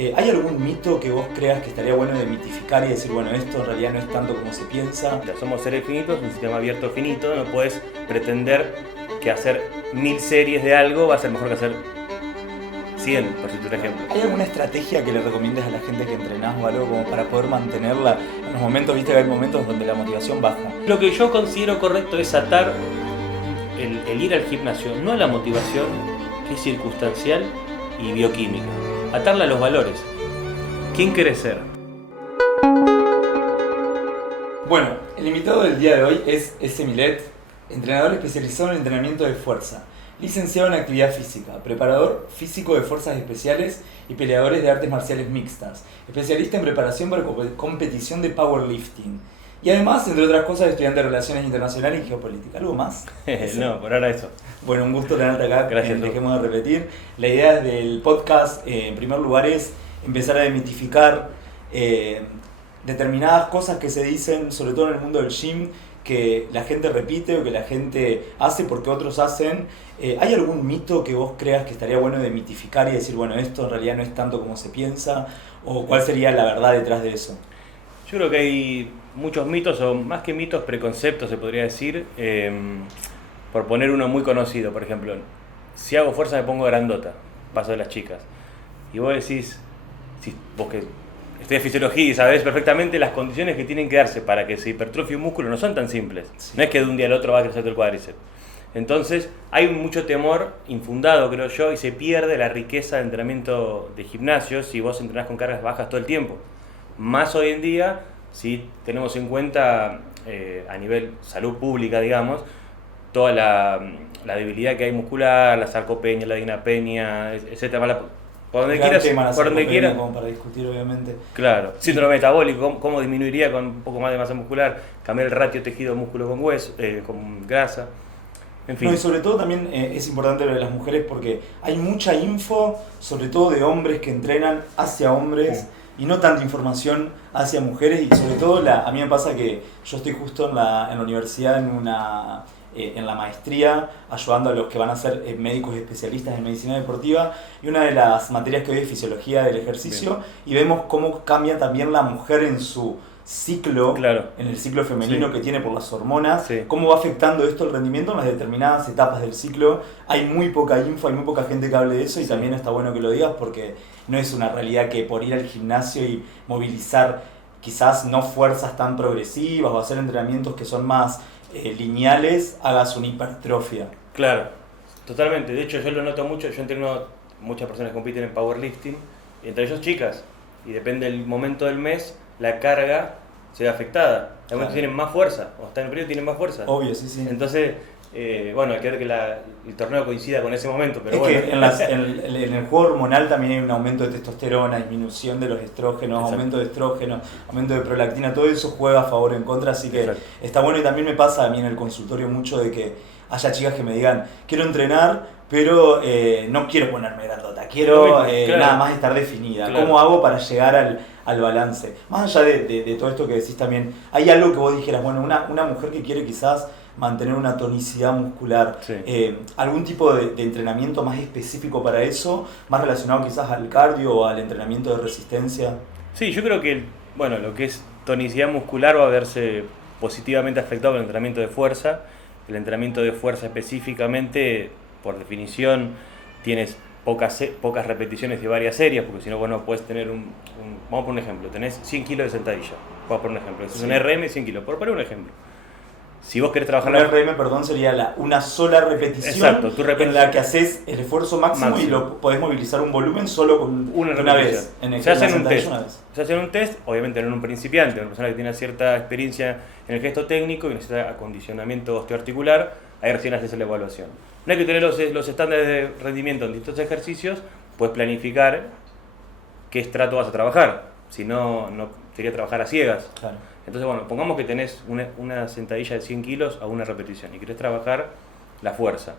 ¿Hay algún mito que vos creas que estaría bueno demitificar y decir, bueno, esto en realidad no es tanto como se piensa? Somos seres finitos, un sistema abierto finito, no puedes pretender que hacer 1000 series de algo va a ser mejor que hacer 100, por citar un ejemplo. ¿Hay alguna estrategia que le recomiendes a la gente que entrenás o algo como para poder mantenerla en los momentos, viste que hay momentos donde la motivación baja? Lo que yo considero correcto es atar el ir al gimnasio, no a la motivación, que es circunstancial y bioquímica. Atarla a los valores. ¿Quién querés ser? Bueno, el invitado del día de hoy es Eze Milet, entrenador especializado en entrenamiento de fuerza, licenciado en actividad física, preparador físico de fuerzas especiales y peleadores de artes marciales mixtas, especialista en preparación para competición de powerlifting y además, entre otras cosas, estudiante de Relaciones Internacionales y Geopolítica. ¿Algo más? No, por ahora eso. Bueno, un gusto tenerte acá. Gracias. Dejemos de repetir. La idea del podcast, en primer lugar, es empezar a demitificar determinadas cosas que se dicen, sobre todo en el mundo del gym, que la gente repite o que la gente hace porque otros hacen. ¿Hay algún mito que vos creas que estaría bueno demitificar y decir, bueno, esto en realidad no es tanto como se piensa? ¿O cuál sería la verdad detrás de eso? Yo creo que hay muchos mitos, o más que mitos, preconceptos se podría decir. Por poner uno muy conocido, por ejemplo, si hago fuerza me pongo grandota, paso de las chicas. Y vos decís, si vos que estudias fisiología y sabés perfectamente las condiciones que tienen que darse para que se hipertrofie un músculo, no son tan simples. Sí. No es que de un día al otro va a crecer todo el cuádriceps. Entonces hay mucho temor infundado, creo yo, y se pierde la riqueza de entrenamiento de gimnasio si vos entrenás con cargas bajas todo el tiempo. Más hoy en día, si tenemos en cuenta a nivel salud pública, digamos, toda la debilidad que hay muscular, la sarcopenia, la dinapenia, etcétera. Por donde quieras, como para discutir, obviamente. Claro, síndrome metabólico, cómo disminuiría con un poco más de masa muscular, cambiar el ratio tejido músculo con hueso, con grasa. En fin. No, y sobre todo también es importante lo de las mujeres porque hay mucha info, sobre todo de hombres que entrenan hacia hombres. Y no tanta información hacia mujeres, y sobre todo a mí me pasa que yo estoy justo en la universidad en la maestría ayudando a los que van a ser médicos especialistas en medicina deportiva, y una de las materias que doy es fisiología del ejercicio. Bien. Y vemos cómo cambia también la mujer en su ciclo, claro, en el ciclo femenino, sí, que tiene por las hormonas, sí, cómo va afectando esto el rendimiento en las determinadas etapas del ciclo. Hay muy poca info, hay muy poca gente que hable de eso, y sí, también está bueno que lo digas porque no es una realidad que por ir al gimnasio y movilizar quizás no fuerzas tan progresivas o hacer entrenamientos que son más lineales, hagas una hipertrofia. Claro, totalmente. De hecho yo lo noto mucho, yo entreno muchas personas que compiten en powerlifting, entre ellos chicas, y depende del momento del mes, la carga se ve afectada. Algunos, claro, tienen más fuerza, o están en el periodo tienen más fuerza. Obvio, sí, sí. Entonces, bueno, hay que ver que el torneo coincida con ese momento, pero es bueno. Que en el juego hormonal también hay un aumento de testosterona, disminución de los estrógenos, exacto, aumento de estrógeno, aumento de prolactina, todo eso juega a favor o en contra, así que exacto, está bueno. Y también me pasa a mí en el consultorio mucho de que haya chicas que me digan, quiero entrenar, pero no quiero ponerme grandota, quiero claro, nada más estar definida. Claro. ¿Cómo hago para llegar al balance? Más allá de todo esto que decís también, ¿hay algo que vos dijeras, bueno, una mujer que quiere quizás mantener una tonicidad muscular, sí, algún tipo de entrenamiento más específico para eso, más relacionado quizás al cardio o al entrenamiento de resistencia? Sí, yo creo que bueno, lo que es tonicidad muscular va a verse positivamente afectado por el entrenamiento de fuerza. El entrenamiento de fuerza específicamente, por definición, tienes pocas repeticiones de varias series, porque si no, bueno, puedes tener vamos por un ejemplo, tenés 100 kilos de sentadilla, vamos por un ejemplo, es, sí, un RM 100 kilos, por poner un ejemplo. Si vos querés trabajar... Un RM, perdón, sería una sola repetición. Exacto, en la que haces el esfuerzo máximo y lo podés movilizar un volumen solo con una vez. Se hacen un test, obviamente no en un principiante, una persona que tiene cierta experiencia en el gesto técnico y necesita acondicionamiento osteoarticular, ahí recién haces la evaluación. No hay que tener los estándares de rendimiento en distintos ejercicios, puedes planificar qué estrato vas a trabajar, si no sería trabajar a ciegas. Claro. Entonces, bueno, pongamos que tenés una sentadilla de 100 kilos a una repetición y querés trabajar la fuerza.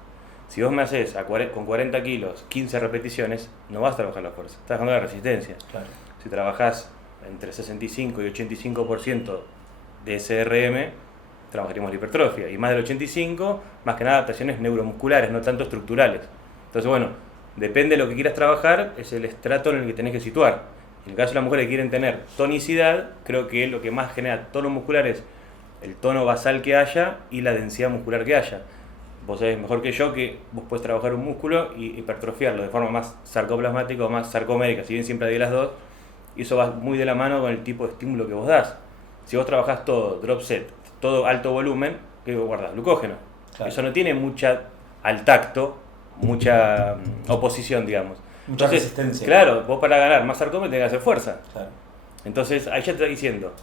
Si vos me haces con 40 kilos 15 repeticiones, no vas a trabajar la fuerza, estás trabajando la resistencia. Claro. Si trabajás entre 65 y 85% de SRM, trabajaríamos la hipertrofia. Y más del 85%, más que nada adaptaciones neuromusculares, no tanto estructurales. Entonces, bueno, Depende de lo que quieras trabajar, es el estrato en el que tenés que situar. En el caso de las mujeres que quieren tener tonicidad, creo que lo que más genera tono muscular es el tono basal que haya y la densidad muscular que haya. Vos sabés mejor que yo que vos podés trabajar un músculo y hipertrofiarlo de forma más sarcoplasmática o más sarcomérica, si bien siempre hay de las dos, y eso va muy de la mano con el tipo de estímulo que vos das. Si vos trabajás todo, drop set, todo alto volumen, ¿qué vos guardás? Glucógeno. Claro. Eso no tiene mucha, al tacto, mucha oposición, digamos. Mucha resistencia. Claro, vos para ganar más sarcómero tenés que hacer fuerza. Claro. Entonces ahí ya te está diciendo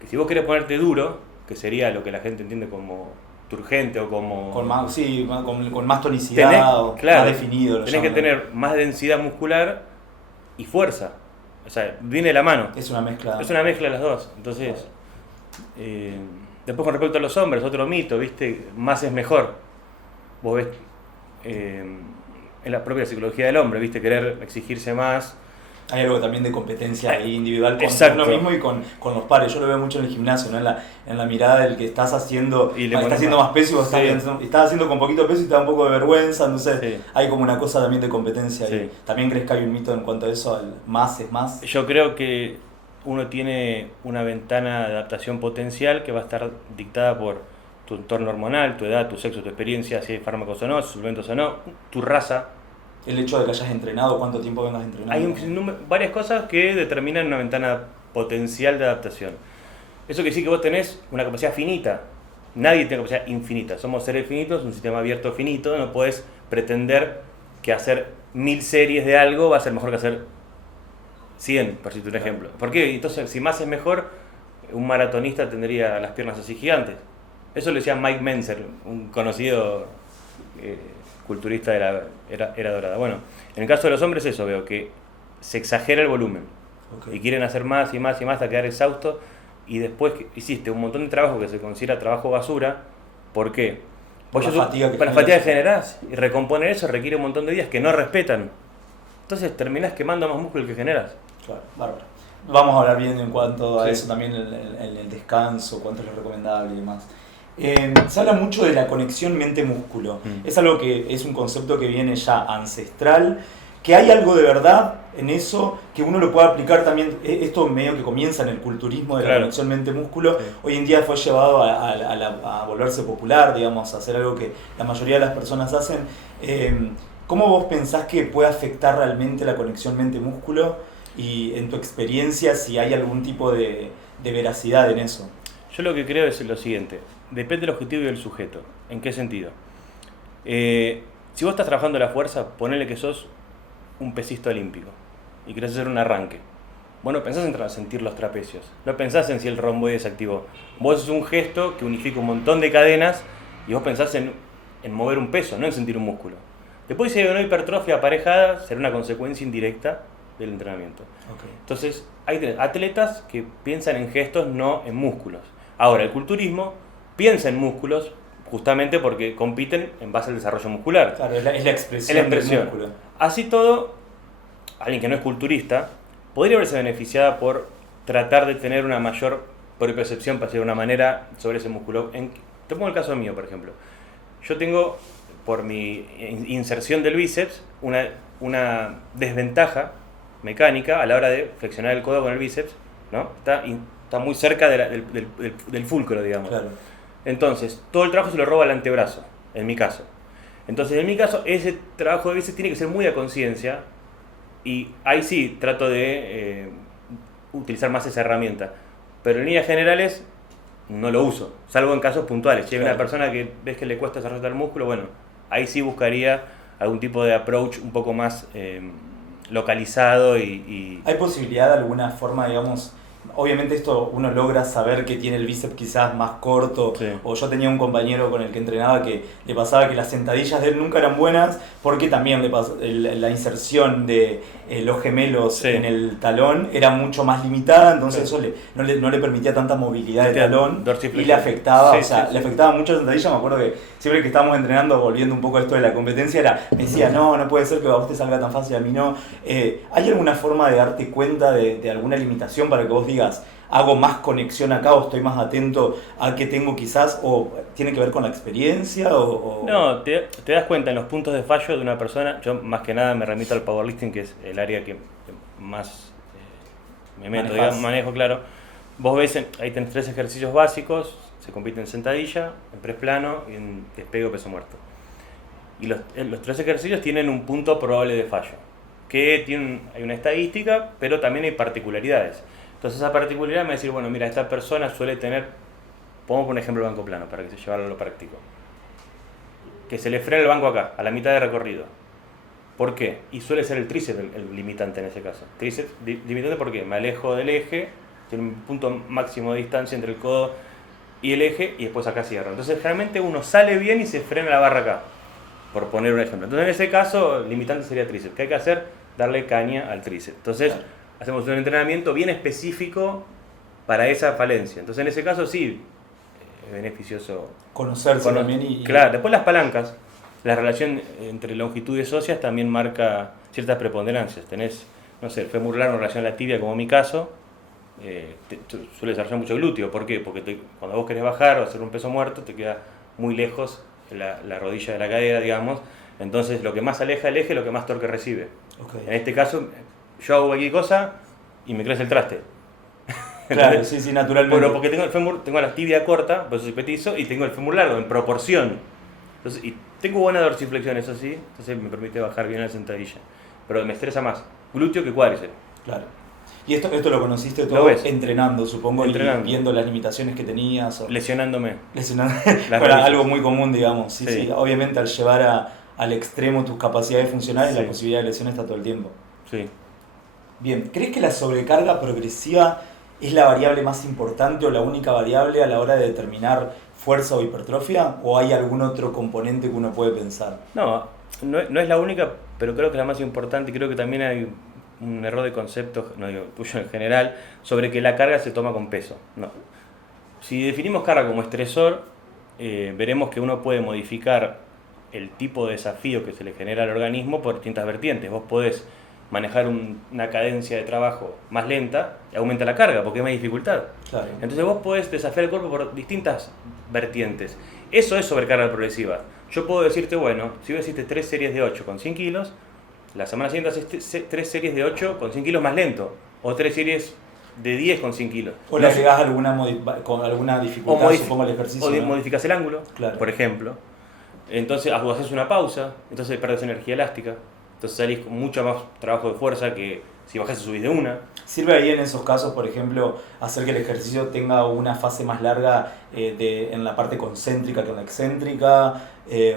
que si vos querés ponerte duro, que sería lo que la gente entiende como turgente o como... Con más tonicidad o más definido. Tenés que tener más densidad muscular y fuerza. O sea, viene de la mano. Es una mezcla. Es una mezcla de las dos. Entonces, después con respecto a los hombres, otro mito, ¿viste? Más es mejor. Vos ves en la propia psicología del hombre, ¿viste? Querer exigirse más. Hay algo también de competencia individual con Exacto. uno mismo y con los pares. Yo lo veo mucho en el gimnasio, ¿no? En la mirada del que estás haciendo, estás haciendo más peso y vos estás haciendo con poquito peso y te da un poco de vergüenza. Entonces hay como una cosa también de competencia. Y ¿también crees que hay un mito en cuanto a eso? ¿El más es más? Yo creo que uno tiene una ventana de adaptación potencial que va a estar dictada por tu entorno hormonal, tu edad, tu sexo, tu experiencia, si hay fármacos o no, suplementos o no, tu raza. El hecho de que hayas entrenado, cuánto tiempo vengas entrenando. Hay varias cosas que determinan una ventana potencial de adaptación. Eso quiere decir que vos tenés una capacidad finita. Nadie tiene capacidad infinita. Somos seres finitos, un sistema abierto finito. No podés pretender que hacer 1000 series de algo va a ser mejor que hacer 100, por citar un ejemplo. ¿Por qué? Entonces, si más es mejor, un maratonista tendría las piernas así gigantes. Eso lo decía Mike Mentzer, un conocido culturista de la era dorada. Bueno, en el caso de los hombres eso veo, que se exagera el volumen. Y quieren hacer más y más y más hasta quedar exhausto y después hiciste un montón de trabajo que se considera trabajo basura. ¿Por qué? Por la fatiga que generás, y recomponer eso requiere un montón de días que no respetan. Entonces terminás quemando más músculo que generás. Claro, bárbaro. Vamos a hablar bien en cuanto a eso también, el descanso, cuánto es lo recomendable y demás. Se habla mucho de la conexión mente-músculo. Es algo que es un concepto que viene ya ancestral, que hay algo de verdad en eso, que uno lo puede aplicar también. Esto medio que comienza en el culturismo de la conexión mente-músculo. Hoy en día fue llevado a volverse popular, digamos, a hacer algo que la mayoría de las personas hacen. ¿Cómo vos pensás que puede afectar realmente la conexión mente-músculo? Y en tu experiencia, si hay algún tipo de veracidad en eso. Yo lo que creo es lo siguiente. Depende del objetivo y del sujeto. ¿En qué sentido? Si vos estás trabajando la fuerza, ponele que sos un pesista olímpico y querés hacer un arranque. Vos no pensás en sentir los trapecios, no pensás en si el romboide se activó. Vos haces un gesto que unifica un montón de cadenas y vos pensás en mover un peso, no en sentir un músculo. Después, si hay una hipertrofia aparejada, será una consecuencia indirecta del entrenamiento. Entonces, hay atletas que piensan en gestos, no en músculos. Ahora, el culturismo piensa en músculos justamente porque compiten en base al desarrollo muscular. Claro, es la expresión del músculo. Así todo, alguien que no es culturista podría verse beneficiada por tratar de tener una mayor propiocepción, para decirlo de una manera, sobre ese músculo. Te pongo el caso mío, por ejemplo. Yo tengo, por mi inserción del bíceps, una desventaja mecánica a la hora de flexionar el codo con el bíceps, ¿no? Está muy cerca del fulcro, digamos. Claro. Entonces, todo el trabajo se lo roba al antebrazo, en mi caso. Entonces, en mi caso, ese trabajo de bíceps tiene que ser muy a conciencia y ahí sí trato de utilizar más esa herramienta. Pero en líneas generales no lo uso, salvo en casos puntuales. Si hay una persona que ves que le cuesta desarrollar el músculo, bueno, ahí sí buscaría algún tipo de approach un poco más localizado y... ¿Hay posibilidad de alguna forma, digamos, obviamente esto uno logra saber que tiene el bíceps quizás más corto, o yo tenía un compañero con el que entrenaba que le pasaba que las sentadillas de él nunca eran buenas porque también le pasó, la inserción de los gemelos en el talón era mucho más limitada, entonces eso no le permitía tanta movilidad del talón y le afectaba, le afectaba mucho la sentadilla. Me acuerdo que siempre que estábamos entrenando, volviendo un poco a esto de la competencia, me decía, no puede ser que a vos te salga tan fácil, a mí no. ¿Hay alguna forma de darte cuenta de alguna limitación para que vos digas, digas, hago más conexión acá o estoy más atento a qué tengo quizás, o tiene que ver con la experiencia o... No, te das cuenta en los puntos de fallo de una persona. Yo más que nada me remito al powerlifting, que es el área que más me meto, digamos, manejo, claro. Vos ves, ahí tenés 3 ejercicios básicos, se compite en sentadilla, en press plano y en despegue o peso muerto. Y los 3 ejercicios tienen un punto probable de fallo, que hay una estadística, pero también hay particularidades. Entonces esa particularidad me va a decir, bueno, mira, esta persona suele tener, pongo por ejemplo el banco plano, para que se llevarlo a lo práctico, que se le frena el banco acá, a la mitad de recorrido. ¿Por qué? Y suele ser el tríceps el limitante en ese caso. Tríceps limitante porque me alejo del eje, tiene un punto máximo de distancia entre el codo y el eje, y después acá cierro. Entonces generalmente uno sale bien y se frena la barra acá, por poner un ejemplo. Entonces en ese caso, limitante sería tríceps. ¿Qué hay que hacer? Darle caña al tríceps. Entonces hacemos un entrenamiento bien específico para esa falencia. Entonces en ese caso sí, es beneficioso conocerse también y... Claro, después las palancas. La relación entre longitudes óseas también marca ciertas preponderancias. Tenés, no sé, el fémur largo en relación a la tibia, como en mi caso, suele desarrollar mucho glúteo. ¿Por qué? Porque cuando vos querés bajar o hacer un peso muerto, te queda muy lejos la rodilla de la cadera, digamos. Entonces, lo que más aleja el eje, lo que más torque recibe. Okay. En este caso, yo hago cualquier cosa y me crece el traste. Claro, sí, naturalmente. Pero porque tengo la tibia corta, por eso soy petizo, y tengo el fémur largo, en proporción. Entonces, y tengo buena dorsiflexión, eso sí, entonces me permite bajar bien la sentadilla. Pero me estresa más glúteo que cuádriceps. Claro. ¿Y esto lo conociste todo entrenando, supongo, entrenando. Y viendo las limitaciones que tenías? O... Lesionándome. Bueno, algo muy común, digamos. Sí. Obviamente al llevar al extremo tus capacidades funcionales, la posibilidad de lesión está todo el tiempo. Sí. Bien, ¿crees que la sobrecarga progresiva es la variable más importante o la única variable a la hora de determinar fuerza o hipertrofia? ¿O hay algún otro componente que uno puede pensar? No es la única, pero creo que la más importante. Creo que también hay un error de concepto, no digo tuyo en general, sobre que la carga se toma con peso. No. Si definimos carga como estresor, veremos que uno puede modificar el tipo de desafío que se le genera al organismo por distintas vertientes. Vos podés manejar una cadencia de trabajo más lenta y aumenta la carga porque hay más dificultad. Claro. Entonces vos podés desafiar el cuerpo por distintas vertientes. Eso es sobrecarga progresiva. Yo puedo decirte, bueno, si vos hiciste 3 series de 8 con 100 kilos, la semana siguiente haces 3 series de 8 con 100 kilos más lento, o 3 series de 10 con 100 kilos. O le agregás con alguna dificultad, supongo, al ejercicio. O modificás el ángulo, claro, por ejemplo. Entonces haces una pausa, entonces perdés energía elástica. Entonces salís con mucho más trabajo de fuerza que si bajás y subís de una. ¿Sirve ahí en esos casos, por ejemplo, hacer que el ejercicio tenga una fase más larga en la parte concéntrica que en la excéntrica?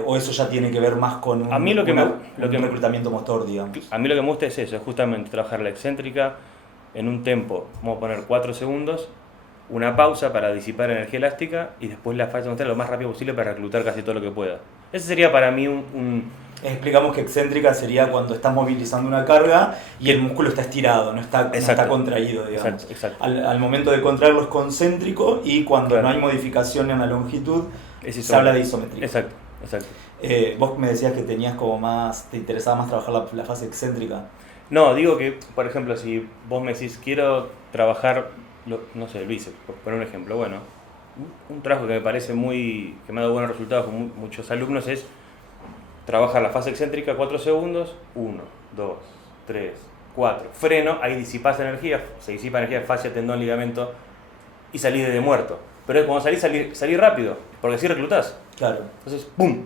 ¿O eso ya tiene que ver más con un reclutamiento motor, digamos? A mí lo que me gusta es eso, es justamente trabajar la excéntrica en un tempo, vamos a poner 4 segundos, una pausa para disipar energía elástica y después la fase concéntrica lo más rápido posible para reclutar casi todo lo que pueda. Ese sería para mí Explicamos que excéntrica sería cuando estás movilizando una carga y el músculo está estirado, no está contraído, digamos. Exacto. Al momento de contraerlo es concéntrico y cuando no hay modificación en la longitud se habla de isometría. Exacto. Vos me decías que te interesaba más trabajar la fase excéntrica. No, digo que, por ejemplo, si vos me decís, quiero trabajar, no sé, el bíceps, por poner un ejemplo, bueno, un trabajo que me parece que me ha dado buenos resultados con muchos alumnos es trabajar la fase excéntrica 4 segundos, 1, 2, 3, 4, freno, ahí disipás energía, se disipa energía, fascia, tendón, ligamento y salís de muerto. Pero cuando salís rápido, porque así reclutás. Claro. Entonces, ¡pum!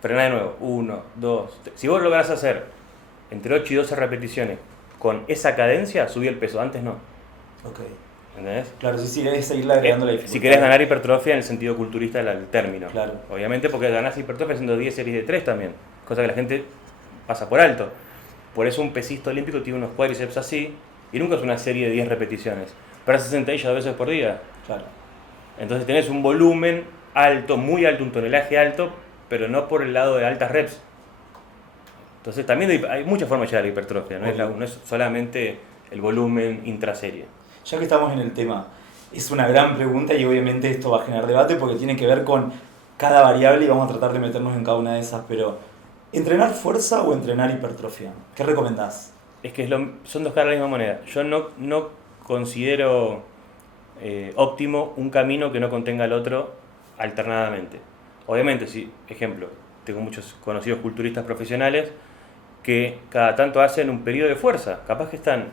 Frená de nuevo, 1, 2, 3. Si vos lográs hacer entre 8 y 12 repeticiones con esa cadencia, subí el peso, antes no. Ok. ¿Entendés? Claro, sí, es seguirle agregando la dificultad. Si querés ganar hipertrofia en el sentido culturista del término. Claro. Obviamente porque ganás hipertrofia haciendo 10 series de 3 también, cosa que la gente pasa por alto. Por eso un pesista olímpico tiene unos cuádriceps así y nunca es una serie de 10 repeticiones. Pero hace 62 veces por día. Claro. Entonces tenés un volumen alto, muy alto, un tonelaje alto, pero no por el lado de altas reps. Entonces también hay muchas formas de llegar a la hipertrofia, no es solamente el volumen intraserie. Ya que estamos en el tema, es una gran pregunta y obviamente esto va a generar debate porque tiene que ver con cada variable y vamos a tratar de meternos en cada una de esas, pero ¿entrenar fuerza o entrenar hipertrofia? ¿Qué recomendás? Es que son dos caras de la misma moneda. Yo no considero óptimo un camino que no contenga al otro alternadamente. Obviamente, si, ejemplo, tengo muchos conocidos culturistas profesionales que cada tanto hacen un periodo de fuerza. Capaz que están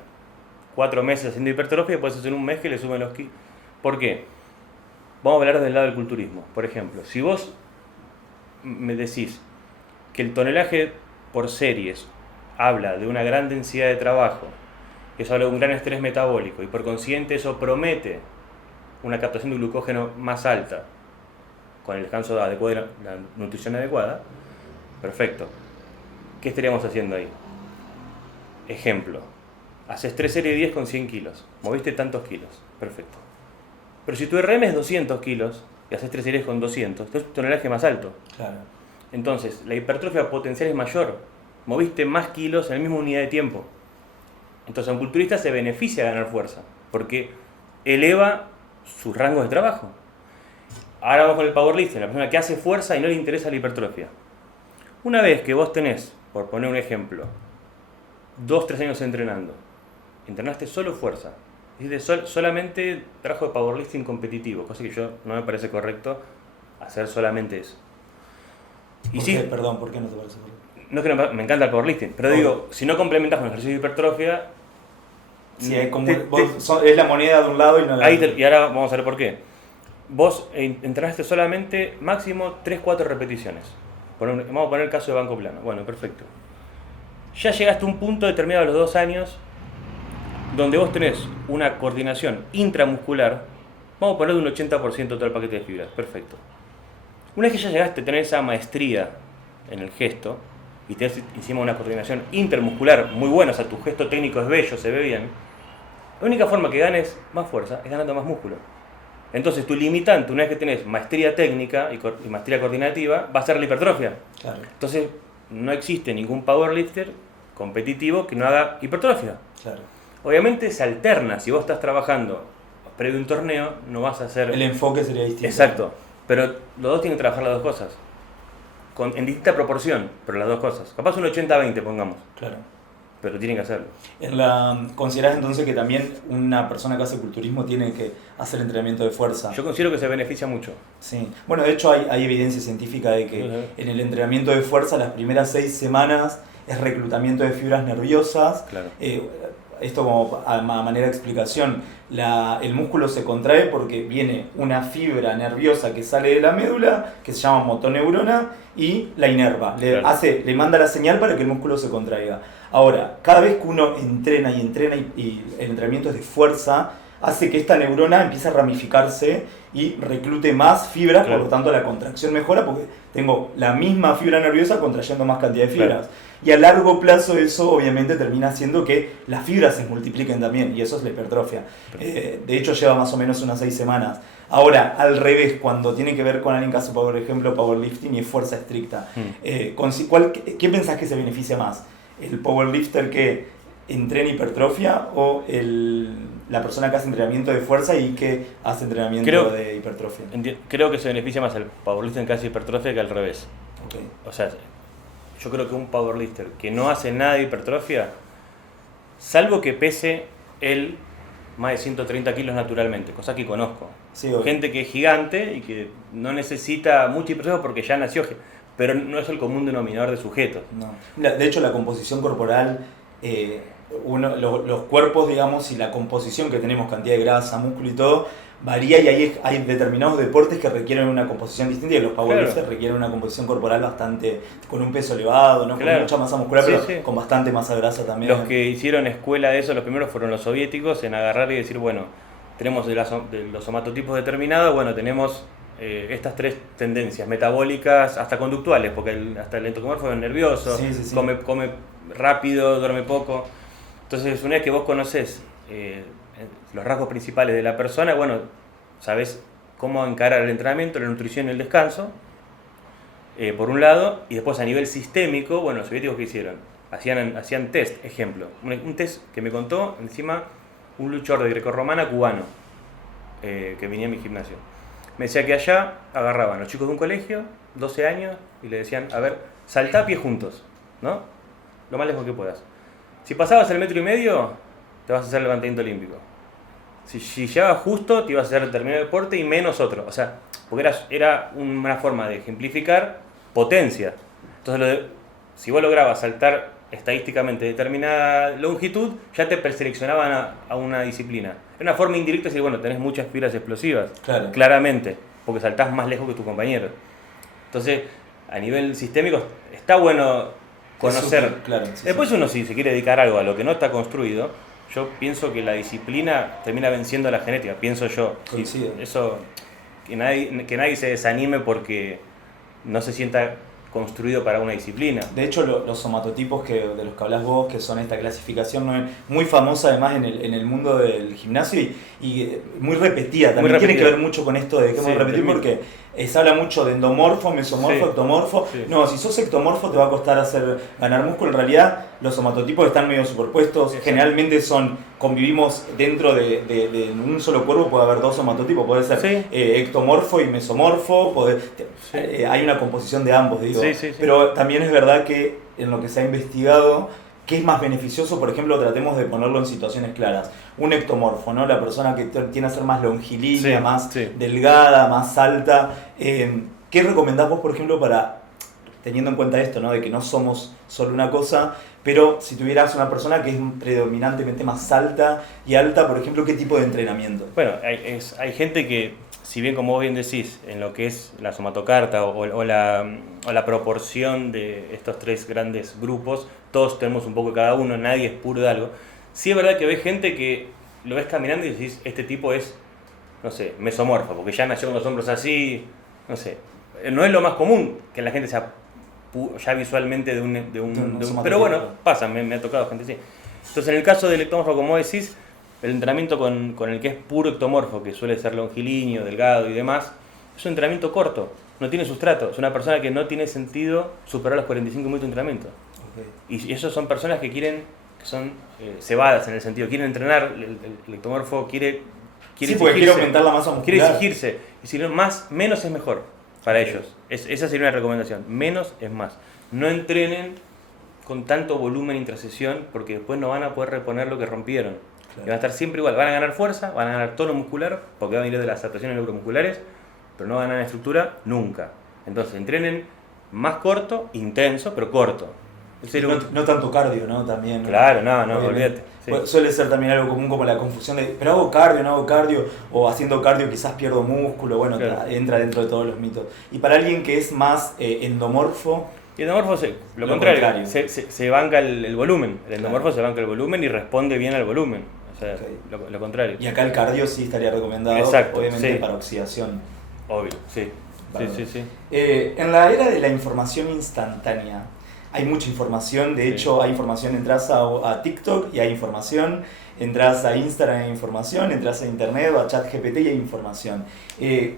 4 meses haciendo hipertrofia y después hacen un mes que le suben los kilos. ¿Por qué? Vamos a hablar del lado del culturismo. Por ejemplo, si vos me decís que el tonelaje por series habla de una gran densidad de trabajo, eso habla de un gran estrés metabólico y por consiguiente eso promete una captación de glucógeno más alta con el descanso adecuado y la nutrición adecuada, perfecto. ¿Qué estaríamos haciendo ahí? Ejemplo, haces 3 series de 10 con 100 kilos, moviste tantos kilos, perfecto. Pero si tu RM es 200 kilos y haces 3 series con 200, entonces tu tonelaje es más alto. Claro. Entonces, la hipertrofia potencial es mayor, moviste más kilos en la misma unidad de tiempo. Entonces, a un culturista se beneficia ganar fuerza, porque eleva sus rangos de trabajo. Ahora vamos con el powerlifting, la persona que hace fuerza y no le interesa la hipertrofia. Una vez que vos tenés, por poner un ejemplo, 2-3 años entrenando, entrenaste solo fuerza, solamente trabajo de powerlifting competitivo, cosa que yo no me parece correcto hacer solamente eso. Y ¿Por sí, qué? Perdón, ¿por qué no te parece correcto? no es que me encanta el powerlifting, pero digo, si no complementas con ejercicio de hipertrofia, sí, es como es la moneda de un lado y no la otra. Y ahora vamos a ver por qué. Vos entrenaste solamente máximo 3-4 repeticiones. Vamos a poner el caso de banco plano. Bueno, perfecto. Ya llegaste a un punto determinado a los 2 años donde vos tenés una coordinación intramuscular, vamos a poner de un 80% todo el paquete de fibras. Perfecto. Una vez que ya llegaste a tener esa maestría en el gesto y tenés encima una coordinación intermuscular muy buena, o sea, tu gesto técnico es bello, se ve bien, la única forma que ganes más fuerza es ganando más músculo. Entonces tu limitante, una vez que tenés maestría técnica y maestría coordinativa, va a ser la hipertrofia. Claro. Entonces no existe ningún powerlifter competitivo que no haga hipertrofia. Claro. Obviamente se alterna, si vos estás trabajando previo a un torneo, no vas a hacer... El enfoque sería distinto. Exacto, pero los dos tienen que trabajar las dos cosas, en distinta proporción, pero las dos cosas. Capaz un 80-20 pongamos. Claro. Pero tienen que hacerlo. ¿Considerás entonces que también una persona que hace culturismo tiene que hacer entrenamiento de fuerza? Yo considero que se beneficia mucho. Sí. Bueno, de hecho hay evidencia científica de que en el entrenamiento de fuerza las primeras 6 semanas es reclutamiento de fibras nerviosas. Claro. Esto como a manera de explicación, el músculo se contrae porque viene una fibra nerviosa que sale de la médula, que se llama motoneurona, y la inerva. Le manda la señal para que el músculo se contraiga. Ahora, cada vez que uno entrena y el entrenamiento es de fuerza, hace que esta neurona empiece a ramificarse y reclute más fibras, por lo tanto la contracción mejora porque tengo la misma fibra nerviosa contrayendo más cantidad de fibras. Claro. Y a largo plazo eso obviamente termina haciendo que las fibras se multipliquen también, y eso es la hipertrofia. De hecho lleva más o menos unas 6 semanas. Ahora, al revés, cuando tiene que ver con alguien que hace, por ejemplo, powerlifting y es fuerza estricta, ¿qué pensás que se beneficia más? ¿El powerlifter que entrena hipertrofia o la persona que hace entrenamiento de fuerza y que hace entrenamiento de hipertrofia? Creo que se beneficia más el powerlifter que hace hipertrofia que al revés. Okay. O sea, yo creo que un powerlifter que no hace nada de hipertrofia, salvo que pese él más de 130 kilos naturalmente, cosa que conozco. Sí, gente que es gigante y que no necesita mucha hipertrofia porque ya nació, pero no es el común denominador de sujetos. No. De hecho, la composición corporal, los cuerpos, digamos, y la composición que tenemos, cantidad de grasa, músculo y todo, varía, y hay determinados deportes que requieren una composición distinta y los powerlifters requieren una composición corporal bastante, con un peso elevado, ¿no? Con mucha masa muscular, pero con bastante masa grasa también. Los que hicieron escuela de eso, los primeros fueron los soviéticos, en agarrar y decir, bueno, tenemos de los somatotipos determinados, bueno, tenemos estas 3 tendencias metabólicas, hasta conductuales, porque hasta el endocrino es nervioso, come rápido, duerme poco. Entonces, una vez que vos conocés los rasgos principales de la persona, bueno, sabés cómo encarar el entrenamiento, la nutrición y el descanso, por un lado, y después a nivel sistémico, bueno, los soviéticos ¿qué hicieron? Hacían test, ejemplo, un test que me contó encima un luchador de grecorromana cubano, que venía a mi gimnasio. Me decía que allá agarraban a los chicos de un colegio, 12 años, y le decían, a ver, saltá a pie juntos, ¿no? Lo más lejos que puedas. Si pasabas el 1,5 metros, te vas a hacer el levantamiento olímpico. Si llevabas justo, te ibas a hacer determinado deporte y menos otro. O sea, porque era una forma de ejemplificar potencia. Entonces, si vos lograbas saltar estadísticamente determinada longitud, ya te preseleccionaban a una disciplina. Era una forma indirecta de decir, bueno, tenés muchas fibras explosivas, Claro. claramente, porque saltás más lejos que tu compañero. Entonces, a nivel sistémico, está bueno conocer. Claro, Después uno, si se quiere dedicar a algo a lo que no está construido, yo pienso que la disciplina termina venciendo a la genética, pienso yo. Coincido. Eso, que nadie se desanime porque no se sienta construido para una disciplina. De hecho, los somatotipos de los que hablas vos, que son esta clasificación muy famosa además en el mundo del gimnasio y muy repetida, también Muy tiene repetida. que ver mucho con esto de que hemos Sí, repetir porque se habla mucho de endomorfo, mesomorfo, Sí. ectomorfo. Sí. No, si sos ectomorfo te va a costar ganar músculo. En realidad los somatotipos están medio superpuestos, Exacto. generalmente convivimos dentro de un solo cuerpo, puede haber dos somatotipos, puede ser Sí. ectomorfo y mesomorfo, hay una composición de ambos, digo. Sí, sí, sí. Pero también es verdad que en lo que se ha investigado, ¿qué es más beneficioso? Por ejemplo, tratemos de ponerlo en situaciones claras. Un ectomorfo, ¿no? La persona que tiene a ser más longilínea, Sí, más sí. delgada, más alta. ¿Qué recomendás vos, por ejemplo, teniendo en cuenta esto, ¿no? De que no somos solo una cosa, pero si tuvieras una persona que es predominantemente más alta y alta, por ejemplo, ¿qué tipo de entrenamiento? Bueno, hay gente que, si bien como vos bien decís, en lo que es la somatocarta o la proporción de estos tres grandes grupos, todos tenemos un poco de cada uno, nadie es puro de algo. Sí es verdad que ves gente que lo ves caminando y decís, este tipo es, no sé, mesomorfo, porque ya nació con los hombros así, no sé. No es lo más común que la gente sea ya visualmente de un pero bueno, pasa, me ha tocado gente así. Entonces, en el caso del ectomorfo, como decís, el entrenamiento con el que es puro ectomorfo, que suele ser longilíneo, delgado y demás, es un entrenamiento corto, no tiene sustrato, es una persona que no tiene sentido superar los 45 minutos de entrenamiento. Okay. Y esos son personas que son cebadas en el sentido, quieren entrenar, el ectomorfo quiere sí, porque quiere aumentar la masa muscular. quiere exigirse, y si no, menos es mejor para ellos. Esa sería una recomendación, menos es más. No entrenen con tanto volumen intrasesión porque después no van a poder reponer lo que rompieron. Claro. Y van a estar siempre igual, van a ganar fuerza, van a ganar tono muscular, porque van a venir de las adaptaciones neuromusculares, pero no van a ganar estructura nunca. Entonces, entrenen más corto, intenso, pero corto. No tanto cardio, ¿no? También. Claro, no, Obviamente. olvídate. Sí. Suele ser también algo común como la confusión de, pero hago cardio, no hago cardio, o haciendo cardio quizás pierdo músculo, bueno, Claro. entra dentro de todos los mitos. Y para alguien que es más endomorfo... Y el endomorfo, lo contrario. Se banca el volumen. El endomorfo se banca el volumen y responde bien al volumen. O sea, Okay. lo contrario. Y acá el cardio sí estaría recomendado, Exacto, obviamente sí. para oxidación. Obvio, sí. Bárbaro. Sí. En la era de la información instantánea, hay mucha información, de hecho hay información, entras a TikTok y hay información, entras a Instagram y hay información, entras a Internet o a ChatGPT y hay información.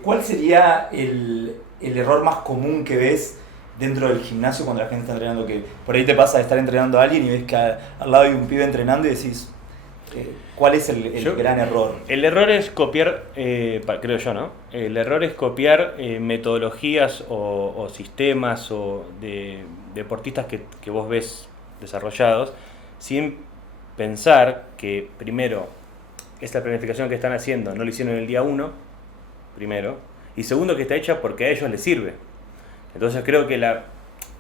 ¿Cuál sería el error más común que ves dentro del gimnasio cuando la gente está entrenando? Que por ahí te pasa de estar entrenando a alguien y ves que al lado hay un pibe entrenando y decís, ¿cuál es el gran error? El error es copiar, creo yo, ¿no? El error es copiar metodologías o sistemas o de deportistas que vos ves desarrollados sin pensar que, primero, esta planificación que están haciendo no lo hicieron el día 1, primero, y segundo, que está hecha porque a ellos les sirve. Entonces creo que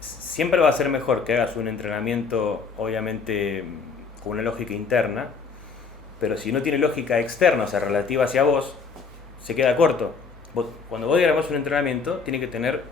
siempre va a ser mejor que hagas un entrenamiento, obviamente, con una lógica interna, pero si no tiene lógica externa, o sea, relativa hacia vos, se queda corto. Cuando vos diagramás un entrenamiento, tiene que tener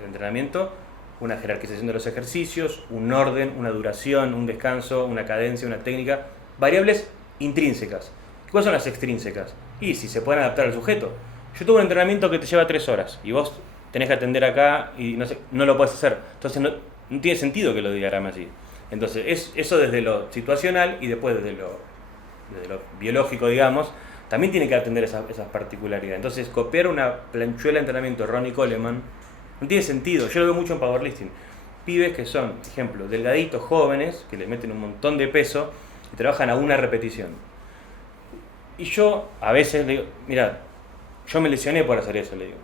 el entrenamiento una jerarquización de los ejercicios, un orden, una duración, un descanso, una cadencia, una técnica, variables intrínsecas. ¿Cuáles son las extrínsecas? Y si se pueden adaptar al sujeto. Yo tuve un entrenamiento que te lleva 3 horas y vos tenés que atender acá y no lo puedes hacer. Entonces no tiene sentido que lo diagrames así. Entonces eso desde lo situacional y después desde lo biológico, digamos, también tiene que atender esas particularidades. Entonces copiar una planchuela de entrenamiento de Ronnie Coleman no tiene sentido. Yo lo veo mucho en powerlifting. Pibes que son, por ejemplo, delgaditos, jóvenes, que le meten un montón de peso y trabajan a una repetición. Y yo a veces le digo, mira, yo me lesioné por hacer eso, le digo.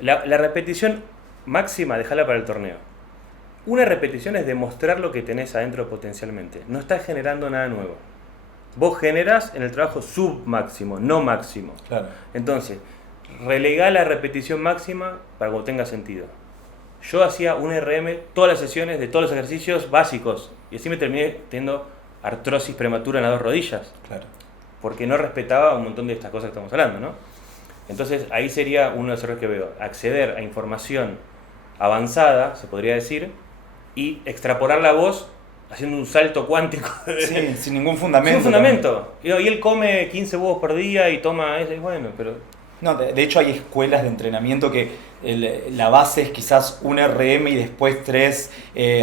La repetición máxima, déjala para el torneo. Una repetición es demostrar lo que tenés adentro potencialmente. No estás generando nada nuevo. Vos generás en el trabajo submáximo, no máximo. Claro. Entonces, relegá la repetición máxima para que tenga sentido. Yo hacía un RM todas las sesiones de todos los ejercicios básicos y así me terminé teniendo artrosis prematura en las 2 rodillas. Claro. Porque no respetaba un montón de estas cosas que estamos hablando, ¿no? Entonces ahí sería uno de los errores que veo, acceder a información avanzada, se podría decir, y extrapolarla a vos haciendo un salto cuántico. Sí, sin ningún fundamento. Sin fundamento. Y él come 15 huevos por día y toma eso, y bueno, pero... No, de hecho hay escuelas de entrenamiento que la base es quizás un RM y después 3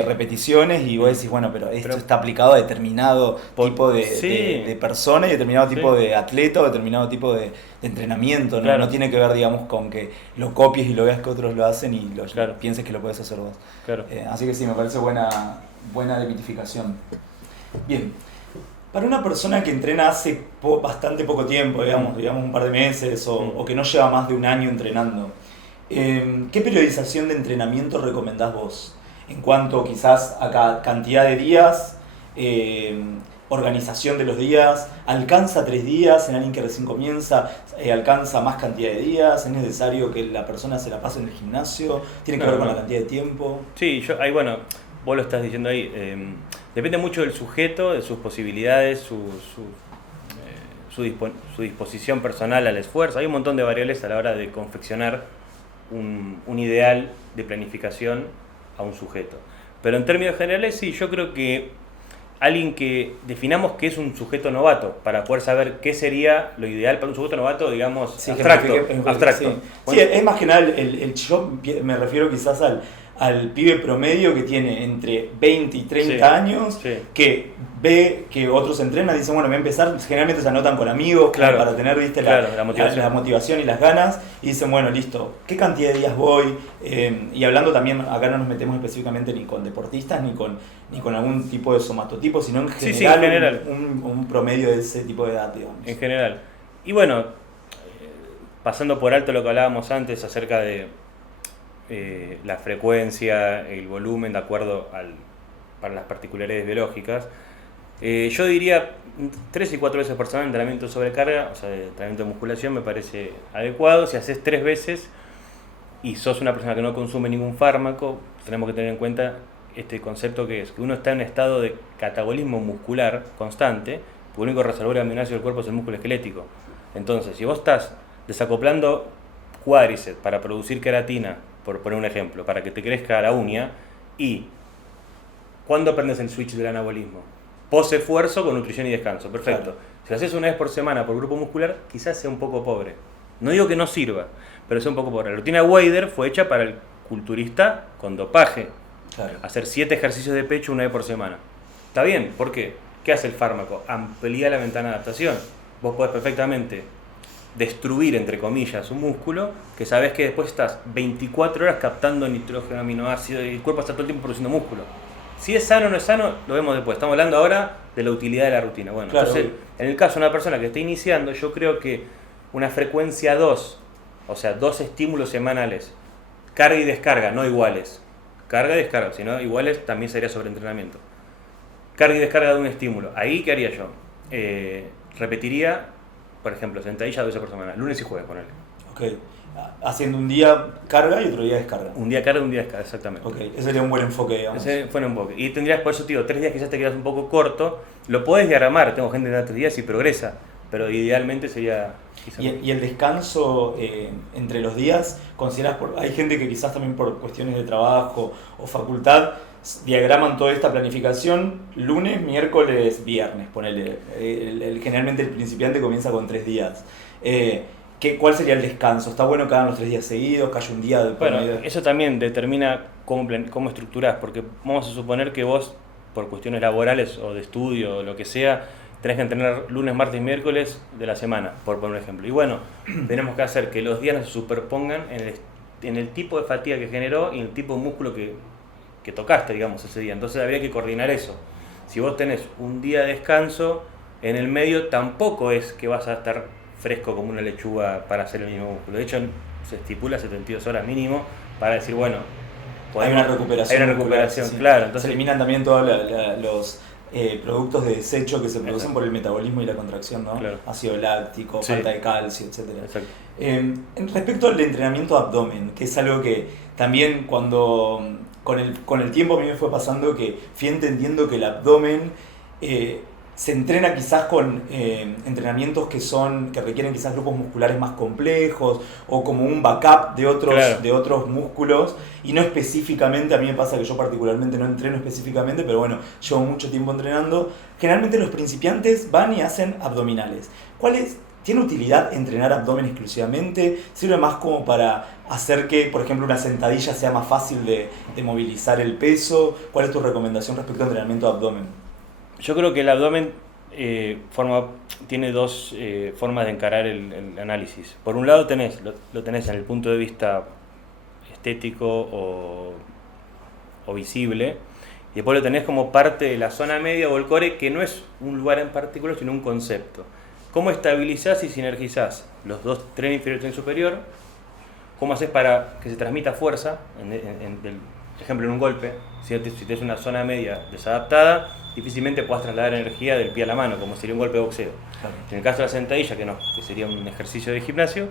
repeticiones y vos decís, bueno, pero esto está aplicado a determinado tipo de persona y determinado tipo de atleta o determinado tipo de entrenamiento, ¿no? Claro. No tiene que ver, digamos, con que lo copies y lo veas que otros lo hacen y pienses que lo puedes hacer vos. Claro. Así que sí, me parece buena demitificación. Bien. Para una persona que entrena hace bastante poco tiempo, digamos un par de meses o que no lleva más de un año entrenando, ¿qué periodización de entrenamiento recomendás vos? En cuanto quizás a cantidad de días, organización de los días, ¿alcanza 3 días en alguien que recién comienza? ¿Alcanza más cantidad de días? ¿Es necesario que la persona se la pase en el gimnasio? ¿Tiene que ver con la cantidad de tiempo? Sí, ahí bueno, vos lo estás diciendo ahí. Depende mucho del sujeto, de sus posibilidades, su disposición personal al esfuerzo. Hay un montón de variables a la hora de confeccionar un ideal de planificación a un sujeto. Pero en términos generales, sí, yo creo que alguien que definamos qué es un sujeto novato, para poder saber qué sería lo ideal para un sujeto novato, digamos, sí, abstracto. Sí. Sí, es más que nada, yo me refiero quizás al pibe promedio que tiene entre 20 y 30 años, que ve que otros entrenan y dicen, bueno, voy a empezar, generalmente se anotan con amigos para tener, ¿viste? La motivación y las ganas, y dicen, bueno, listo, ¿qué cantidad de días voy? Y hablando también, acá no nos metemos específicamente ni con deportistas ni con algún tipo de somatotipo, sino en general, un promedio de ese tipo de edad, digamos. En general. Y bueno, pasando por alto lo que hablábamos antes acerca de la frecuencia, el volumen de acuerdo para las particularidades biológicas, yo diría 3 y 4 veces por semana entrenamiento de sobrecarga, o sea, de entrenamiento de musculación me parece adecuado. Si haces 3 veces y sos una persona que no consume ningún fármaco, tenemos que tener en cuenta este concepto que es que uno está en un estado de catabolismo muscular constante, porque el único reservorio de aminoácidos del cuerpo es el músculo esquelético. Entonces, si vos estás desacoplando cuádriceps para producir queratina, por poner un ejemplo, para que te crezca la uña, y ¿cuándo aprendes el switch del anabolismo? Post esfuerzo con nutrición y descanso, perfecto. Claro. Si lo haces una vez por semana por grupo muscular, quizás sea un poco pobre. No digo que no sirva, pero sea un poco pobre. La rutina Wader fue hecha para el culturista con dopaje. Claro. Hacer 7 ejercicios de pecho una vez por semana. ¿Está bien? ¿Por qué? ¿Qué hace el fármaco? Amplía la ventana de adaptación. Vos podés perfectamente destruir, entre comillas, un músculo que sabés que después estás 24 horas captando nitrógeno, aminoácidos y el cuerpo está todo el tiempo produciendo músculo. Si es sano o no es sano, lo vemos después. Estamos hablando ahora de la utilidad de la rutina. Bueno, claro. Entonces, en el caso de una persona que esté iniciando, yo creo que una frecuencia 2, o sea, 2 estímulos semanales, carga y descarga, no iguales. Carga y descarga, si no iguales también sería sobreentrenamiento. Carga y descarga de un estímulo. Ahí, ¿qué haría yo? Repetiría, por ejemplo, sentadilla 2 veces por semana, lunes y jueves, ponele. Ok. Haciendo un día carga y otro día descarga. Un día carga y un día descarga, exactamente. Ok, ese sería un buen enfoque, digamos. Ese fue un enfoque. Y tendrías, por eso, tío, 3 días quizás te quedas un poco corto. Lo podés diagramar, tengo gente que da 3 días y progresa, pero idealmente sería... ¿Y el descanso entre los días? ¿Consideras hay gente que quizás también por cuestiones de trabajo o facultad diagraman toda esta planificación lunes, miércoles, viernes, ponele. Generalmente el principiante comienza con 3 días. ¿Cuál sería el descanso? ¿Está bueno que hagan los 3 días seguidos, que haya un día de Bueno, eso también determina cómo estructurás, porque vamos a suponer que vos, por cuestiones laborales o de estudio o lo que sea, tenés que entrenar lunes, martes y miércoles de la semana, por poner un ejemplo. Y bueno, tenemos que hacer que los días no se superpongan en el tipo de fatiga que generó y en el tipo de músculo que tocaste, digamos, ese día. Entonces habría que coordinar eso. Si vos tenés un día de descanso, en el medio tampoco es que vas a estar fresco como una lechuga para hacer el mismo músculo. De hecho, se estipula 72 horas mínimo para decir, bueno, hay una recuperación. Hay una recuperación, sí. Claro. Entonces, se eliminan también todos los productos de desecho que se producen Exacto. por el metabolismo y la contracción, ¿no? Claro. Ácido láctico, Sí. falta de calcio, etcétera. Exacto. Respecto al entrenamiento de abdomen, que es algo que también con el tiempo a mí me fue pasando que fui entendiendo que el abdomen se entrena quizás con entrenamientos que requieren quizás grupos musculares más complejos o como un backup Claro. de otros músculos y no específicamente. A mí me pasa que yo particularmente no entreno específicamente, pero bueno, llevo mucho tiempo entrenando. Generalmente los principiantes van y hacen abdominales. ¿Tiene utilidad entrenar abdomen exclusivamente? ¿Sirve más como para hacer que, por ejemplo, una sentadilla sea más fácil de movilizar el peso? ¿Cuál es tu recomendación respecto al entrenamiento de abdomen? Yo creo que el abdomen tiene dos formas de encarar el análisis. Por un lado lo tenés en el punto de vista estético o visible, y después lo tenés como parte de la zona media o el core, que no es un lugar en particular, sino un concepto. ¿Cómo estabilizás y sinergizás los dos, tren inferior y tren superior? ¿Cómo haces para que se transmita fuerza? Por ejemplo, en un golpe, si tenés una zona media desadaptada, difícilmente puedas trasladar energía del pie a la mano, como sería un golpe de boxeo. Claro. En el caso de la sentadilla, que sería un ejercicio de gimnasio,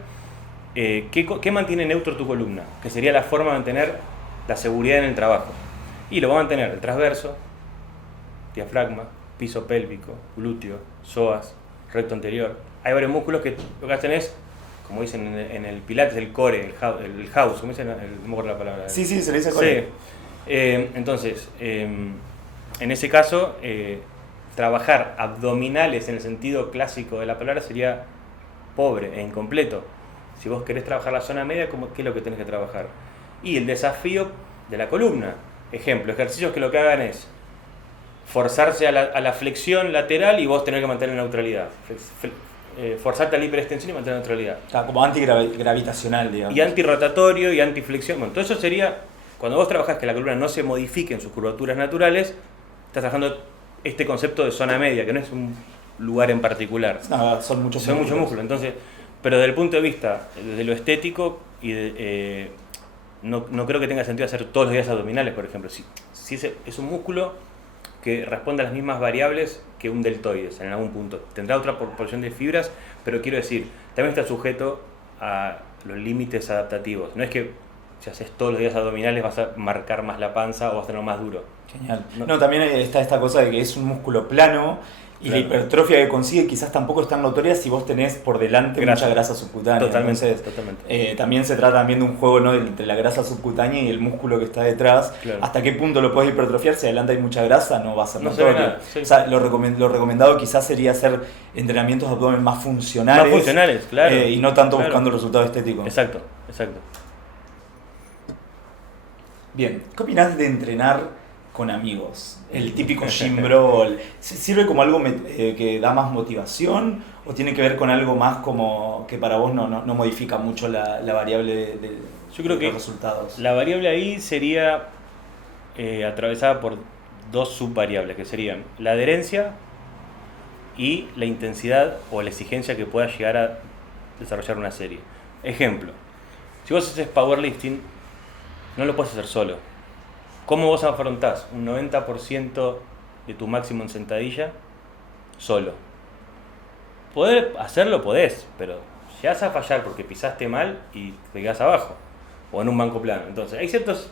¿qué mantiene neutro tu columna? Que sería la forma de mantener la seguridad en el trabajo. Y lo va a mantener el transverso, diafragma, piso pélvico, glúteo, psoas, recto anterior. Hay varios músculos que lo que hacen es, como dicen en el Pilates, el core, el house, ¿cómo dicen? No me acuerdo la palabra. Sí, se le dice core. Sí. Entonces, en ese caso, trabajar abdominales en el sentido clásico de la palabra sería pobre e incompleto. Si vos querés trabajar la zona media, ¿qué es lo que tenés que trabajar? Y el desafío de la columna. Ejemplo, ejercicios que lo que hagan es forzarse a la flexión lateral y vos tener que mantener la neutralidad. Forzarte a la hiperextensión y mantener la neutralidad. Como antigravitacional, digamos. Y antirrotatorio y antiflexión. Bueno, todo eso sería, cuando vos trabajás que la columna no se modifique en sus curvaturas naturales, estás trabajando este concepto de zona media, que no es un lugar en particular. No, son muchos músculos. Entonces, pero desde el punto de vista de lo estético y no creo que tenga sentido hacer todos los días abdominales, por ejemplo. Si es un músculo que responde a las mismas variables que un deltoides en algún punto. Tendrá otra proporción de fibras, pero quiero decir, también está sujeto a los límites adaptativos. No es que si haces todos los días abdominales vas a marcar más la panza o vas a tenerlo más duro. Genial. No, también está esta cosa de que es un músculo plano y la hipertrofia que consigue quizás tampoco es tan notoria si vos tenés por delante mucha grasa subcutánea. Totalmente. También se trata también de un juego, ¿no?, entre la grasa subcutánea y el músculo que está detrás. Claro. ¿Hasta qué punto lo podés hipertrofiar? Si adelante hay mucha grasa, no va a ser notorio. Nada, sí. O sea, lo recomendado quizás sería hacer entrenamientos de abdomen más funcionales. Más funcionales, claro. Y no tanto buscando el resultado estético. Exacto. Bien, ¿qué opinás de entrenar con amigos? El típico gym brawl. ¿Sirve como algo que da más motivación o tiene que ver con algo más como que para vos no modifica mucho la variable de Yo creo de que los resultados? La variable ahí sería atravesada por dos subvariables, que serían la adherencia y la intensidad o la exigencia que pueda llegar a desarrollar una serie. Ejemplo, si vos haces powerlifting, no lo puedes hacer solo. ¿Cómo vos afrontás un 90% de tu máximo en sentadilla solo? Poder hacerlo podés, pero llegás a fallar porque pisaste mal y te quedás abajo, o en un banco plano. Entonces, hay ciertos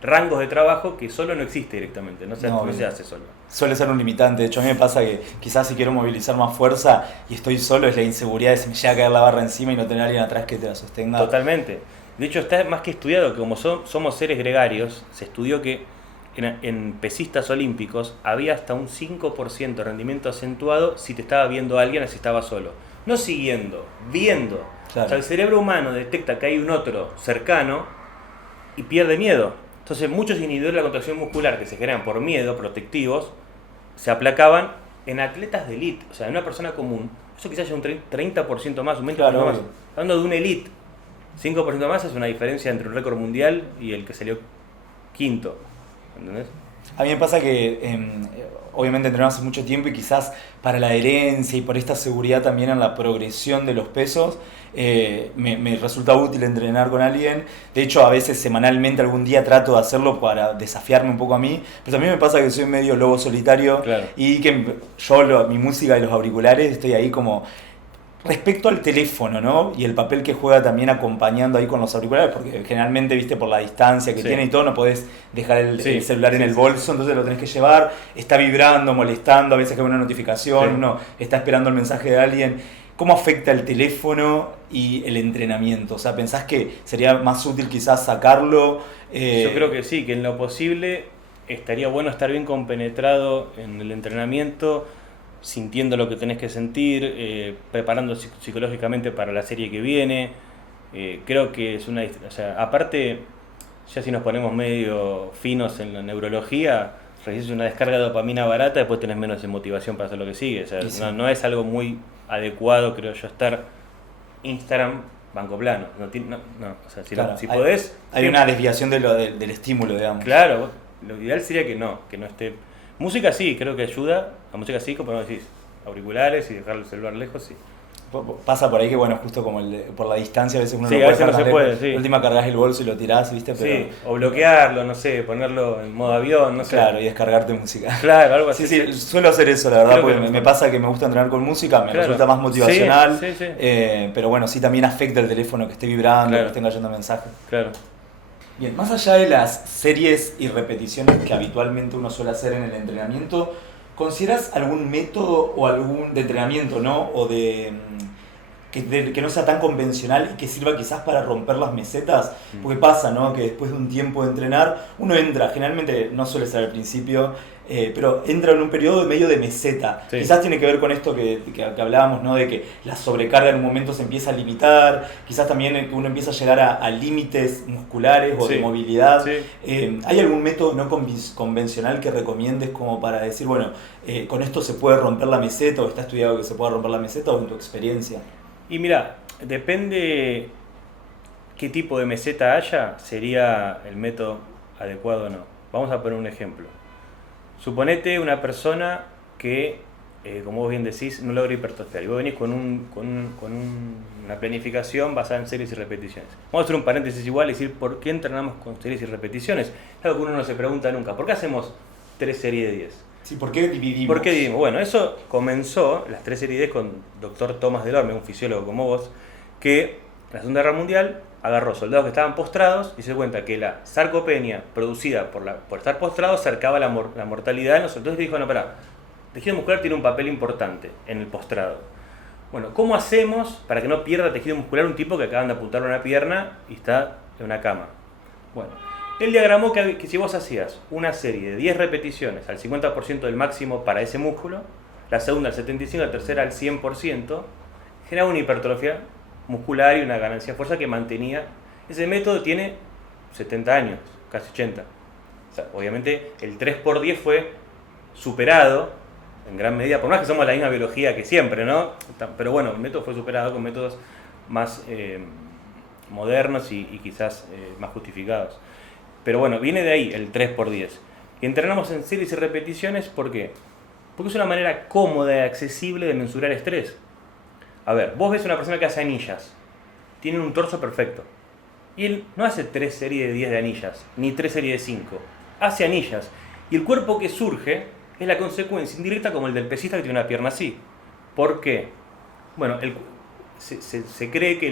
rangos de trabajo que solo no existe directamente, no se hace solo. Suele ser un limitante. De hecho, a mí me pasa que quizás si quiero movilizar más fuerza y estoy solo, es la inseguridad de si me llega a caer la barra encima y no tener a alguien atrás que te la sostenga. Totalmente. De hecho, está más que estudiado que como somos seres gregarios, se estudió que en pesistas olímpicos había hasta un 5% de rendimiento acentuado si te estaba viendo alguien o si estaba solo. No siguiendo, viendo. Claro. O sea, el cerebro humano detecta que hay un otro cercano y pierde miedo. Entonces, muchos inhibidores de la contracción muscular que se generan por miedo, protectivos, se aplacaban en atletas de elite. O sea, en una persona común, eso quizás haya un 30% más, un 20% Claro, más. Hablando de una elite. 5% más es una diferencia entre un récord mundial y el que salió quinto. ¿Entendés? A mí me pasa que obviamente entreno hace mucho tiempo y quizás para la adherencia y por esta seguridad también en la progresión de los pesos, me resulta útil entrenar con alguien. De hecho, a veces semanalmente algún día trato de hacerlo para desafiarme un poco a mí, pero también me pasa que soy medio lobo solitario, Claro. y que mi música y los auriculares, estoy ahí como... Respecto al teléfono, ¿no? Y el papel que juega también acompañando ahí con los auriculares, porque generalmente, viste, por la distancia que Sí. tiene y todo, no podés dejar el Sí. celular en Sí, el sí, bolso, entonces lo tenés que llevar, está vibrando, molestando, a veces que hay una notificación, Sí. uno está esperando el mensaje de alguien. ¿Cómo afecta el teléfono y el entrenamiento? O sea, ¿pensás que sería más útil quizás sacarlo? Yo creo que sí, que en lo posible estaría bueno estar bien compenetrado en el entrenamiento, sintiendo lo que tenés que sentir, preparando psicológicamente para la serie que viene. Creo que es una... O sea, aparte, ya si nos ponemos medio finos en la neurología, recibes una descarga de dopamina barata, después tenés menos motivación para hacer lo que sigue. O sea, Y sí. no es algo muy adecuado, creo yo, estar Instagram banco plano. O sea, Claro, si hay- podés... Hay una desviación del estímulo, digamos. Claro, lo ideal sería que no esté. Música sí, creo que ayuda. La música sí, como decís, auriculares y dejar el celular lejos, sí. Pasa por ahí que, bueno, justo como por la distancia a veces uno Sí, no a puede veces no dejar se tan puede, lejos. sí. La última cargas el bolso y lo tirás, ¿viste? Pero, Sí, o bloquearlo, no sé, ponerlo en modo avión, no sé. claro, y descargarte música. Claro, algo así. Sí, suelo hacer eso, la verdad, Creo que porque es me mejor. pasa que me gusta entrenar con música, me Claro. resulta más motivacional, Sí, sí, sí. pero bueno, sí también afecta el teléfono que esté vibrando, Claro. que estén cayendo mensajes. Claro. Bien, más allá de las series y repeticiones que habitualmente uno suele hacer en el entrenamiento, ¿consideras algún método o algún de entrenamiento, ¿no? O que no sea tan convencional y que sirva quizás para romper las mesetas? Porque pasa, ¿no? Que después de un tiempo de entrenar, uno entra, generalmente no suele ser al principio, pero entra en un periodo de medio de meseta. Sí. Quizás tiene que ver con esto que hablábamos, ¿no? De que la sobrecarga en un momento se empieza a limitar, quizás también que uno empieza a llegar a límites musculares o de Sí. movilidad. Sí. ¿Hay algún método no convencional que recomiendes como para decir, bueno, con esto se puede romper la meseta, o está estudiado que se pueda romper la meseta, o en tu experiencia? Y mira, depende qué tipo de meseta haya, sería el método adecuado o no. Vamos a poner un ejemplo. Suponete una persona que, como vos bien decís, no logra hipertrofiar. Y vos venís con una planificación basada en series y repeticiones. Vamos a hacer un paréntesis igual y decir por qué entrenamos con series y repeticiones. Es algo que uno no se pregunta nunca. ¿Por qué hacemos 3 series de 10? Sí, ¿por qué dividimos? ¿Por qué dividimos? Bueno, eso comenzó, las 3 series de 10, con Dr. Thomas Delorme, un fisiólogo como vos, que en la Segunda Guerra Mundial agarró soldados que estaban postrados y se dio cuenta que la sarcopenia producida por estar postrados acercaba la mortalidad en los soldados. Entonces dijo, no, pará, el tejido muscular tiene un papel importante en el postrado. Bueno, ¿cómo hacemos para que no pierda tejido muscular un tipo que acaban de apuntarle una pierna y está en una cama? Bueno, él diagramó que si vos hacías una serie de 10 repeticiones al 50% del máximo para ese músculo, la segunda al 75%, la tercera al 100%, generaba una hipertrofia muscular y una ganancia de fuerza que mantenía. Ese método tiene 70 años, casi 80. O sea, obviamente el 3x10 fue superado en gran medida, por más que somos la misma biología que siempre, ¿no? Pero bueno, el método fue superado con métodos más modernos y quizás más justificados. Pero bueno, viene de ahí el 3x10. Y entrenamos en series y repeticiones, ¿por qué? Porque es una manera cómoda y accesible de mensurar estrés. A ver, vos ves una persona que hace anillas, tiene un torso perfecto, y él no hace 3 series de 10 de anillas, ni 3 series de 5, hace anillas. Y el cuerpo que surge es la consecuencia indirecta como el del pesista que tiene una pierna así. ¿Por qué? Bueno, se cree que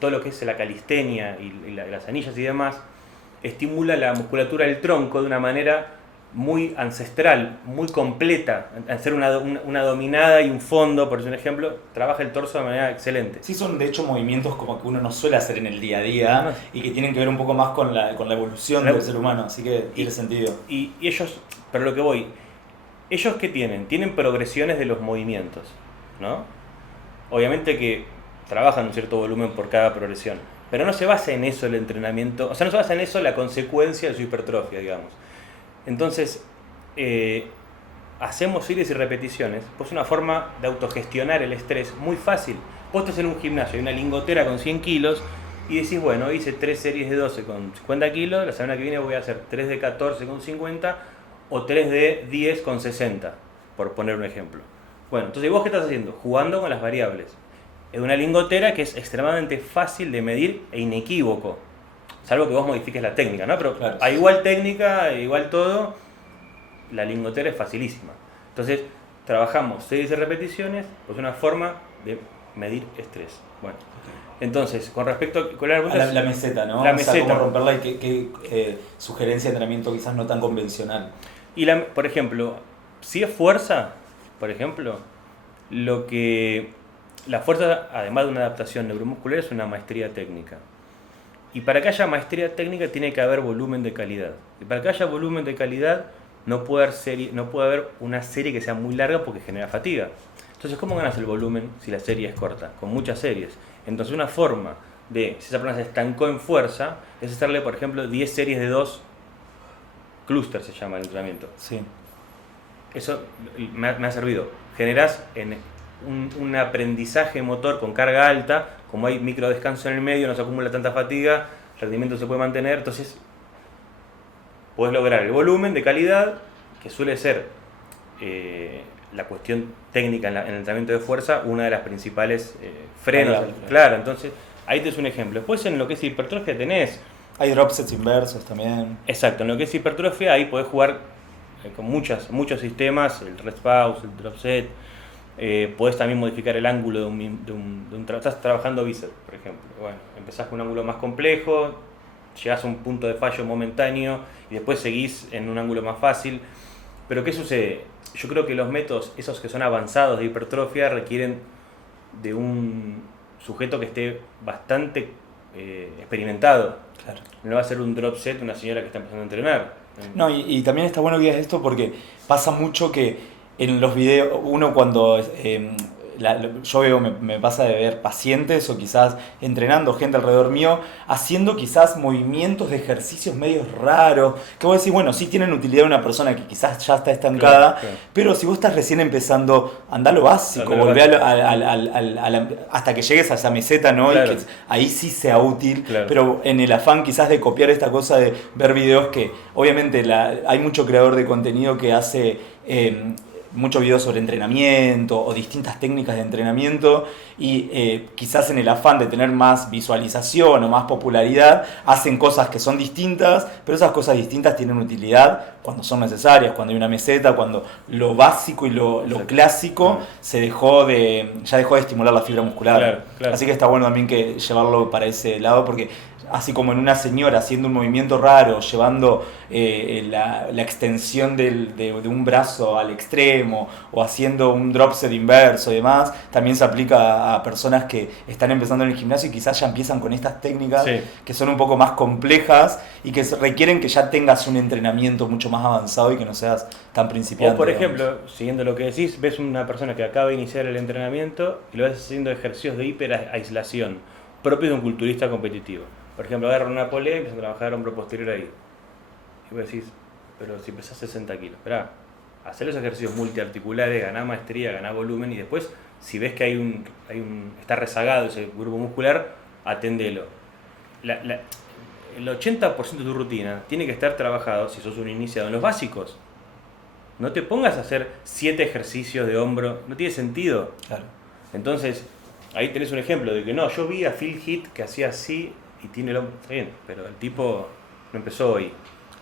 todo lo que es la calistenia y las anillas y demás estimula la musculatura del tronco de una manera muy ancestral, muy completa. Hacer una dominada y un fondo, por un ejemplo, trabaja el torso de manera excelente. Sí, son de hecho movimientos como que uno no suele hacer en el día a día y que tienen que ver un poco más con la evolución del ser humano, así que tiene sentido. Y ellos, pero lo que voy, ¿ellos qué tienen? Tienen progresiones de los movimientos, ¿no? Obviamente que trabajan un cierto volumen por cada progresión, pero no se basa en eso el entrenamiento, o sea, no se basa en eso la consecuencia de su hipertrofia, digamos. Entonces, hacemos series y repeticiones, pues es una forma de autogestionar el estrés muy fácil. Vos estás en un gimnasio, hay una lingotera con 100 kilos y decís, bueno, hice 3 series de 12 con 50 kilos, la semana que viene voy a hacer 3 de 14 con 50, o 3 de 10 con 60, por poner un ejemplo. Bueno, entonces ¿vos qué estás haciendo? Jugando con las variables. Es una lingotera que es extremadamente fácil de medir e inequívoco, salvo que vos modifiques la técnica, ¿no? Pero Claro, a igual técnica, a igual todo, la lingotera es facilísima. Entonces, trabajamos series de repeticiones, pues una forma de medir estrés. Bueno, entonces, con respecto a la meseta, ¿no? La o sea, meseta. cómo romperla y qué sugerencia de entrenamiento quizás no tan convencional. Y por ejemplo, si es fuerza, por ejemplo, la fuerza, además de una adaptación neuromuscular, es una maestría técnica. Y para que haya maestría técnica tiene que haber volumen de calidad. Y para que haya volumen de calidad no puede haber una serie que sea muy larga porque genera fatiga. Entonces, ¿cómo ganas el volumen si la serie es corta? Con muchas series. Entonces, una forma de, si esa persona se estancó en fuerza, es hacerle, por ejemplo, 10 series de 2 clúster, se llama el entrenamiento. Sí. Eso me ha servido. Generás un aprendizaje motor con carga alta, como hay micro descanso en el medio, no se acumula tanta fatiga, el rendimiento se puede mantener, entonces puedes lograr el volumen de calidad, que suele ser la cuestión técnica en el entrenamiento de fuerza, una de las principales frenos. Claro, entonces ahí te es un ejemplo. Después en lo que es hipertrofia tenés... Hay drop sets inversos también. Exacto, en lo que es hipertrofia ahí podés jugar con muchos sistemas, el rest pause, el drop set. Podés también modificar el ángulo de un estás trabajando bíceps, por ejemplo. Bueno, empezás con un ángulo más complejo, llegás a un punto de fallo momentáneo y después seguís en un ángulo más fácil. Pero ¿qué sucede? Yo creo que los métodos, esos que son avanzados de hipertrofia, requieren de un sujeto que esté bastante experimentado. Claro. No va a ser un drop set una señora que está empezando a entrenar. No, y también está bueno que digas esto porque pasa mucho que en los videos, uno cuando yo veo, me pasa de ver pacientes o quizás entrenando gente alrededor mío, haciendo quizás movimientos de ejercicios medios raros, que vos decís, bueno, sí tienen utilidad una persona que quizás ya está estancada, claro. Pero si vos estás recién empezando, andá a lo básico, volvé hasta que llegues a esa meseta, ¿no? Claro. Y que ahí sí sea útil, claro. Pero en el afán quizás de copiar esta cosa de ver videos que, obviamente, hay mucho creador de contenido que hace... muchos videos sobre entrenamiento o distintas técnicas de entrenamiento y quizás en el afán de tener más visualización o más popularidad hacen cosas que son distintas, pero esas cosas distintas tienen utilidad cuando son necesarias, cuando hay una meseta, cuando lo básico y lo clásico ya dejó de estimular la fibra muscular. Claro. Así que está bueno también que llevarlo para ese lado porque así como en una señora haciendo un movimiento raro, llevando la extensión de un brazo al extremo o haciendo un drop set inverso y demás, también se aplica a personas que están empezando en el gimnasio y quizás ya empiezan con estas técnicas que son un poco más complejas y que requieren que ya tengas un entrenamiento mucho más avanzado y que no seas tan principiante. O por ejemplo, siguiendo lo que decís, ves una persona que acaba de iniciar el entrenamiento y lo ves haciendo ejercicios de hiperaislación propios de un culturista competitivo. Por ejemplo, agarran una polea y empiezan a trabajar hombro posterior ahí. Y vos decís, pero si pesás 60 kilos, esperá, hacer los ejercicios multiarticulares, ganar maestría, ganar volumen y después, si ves que está rezagado ese grupo muscular, aténdelo. El 80% de tu rutina tiene que estar trabajado, si sos un iniciado, en los básicos. No te pongas a hacer 7 ejercicios de hombro, no tiene sentido. Claro. Entonces, ahí tenés un ejemplo de que no, yo vi a Phil Heath que hacía así y tiene el hombro, está bien, pero el tipo no empezó hoy.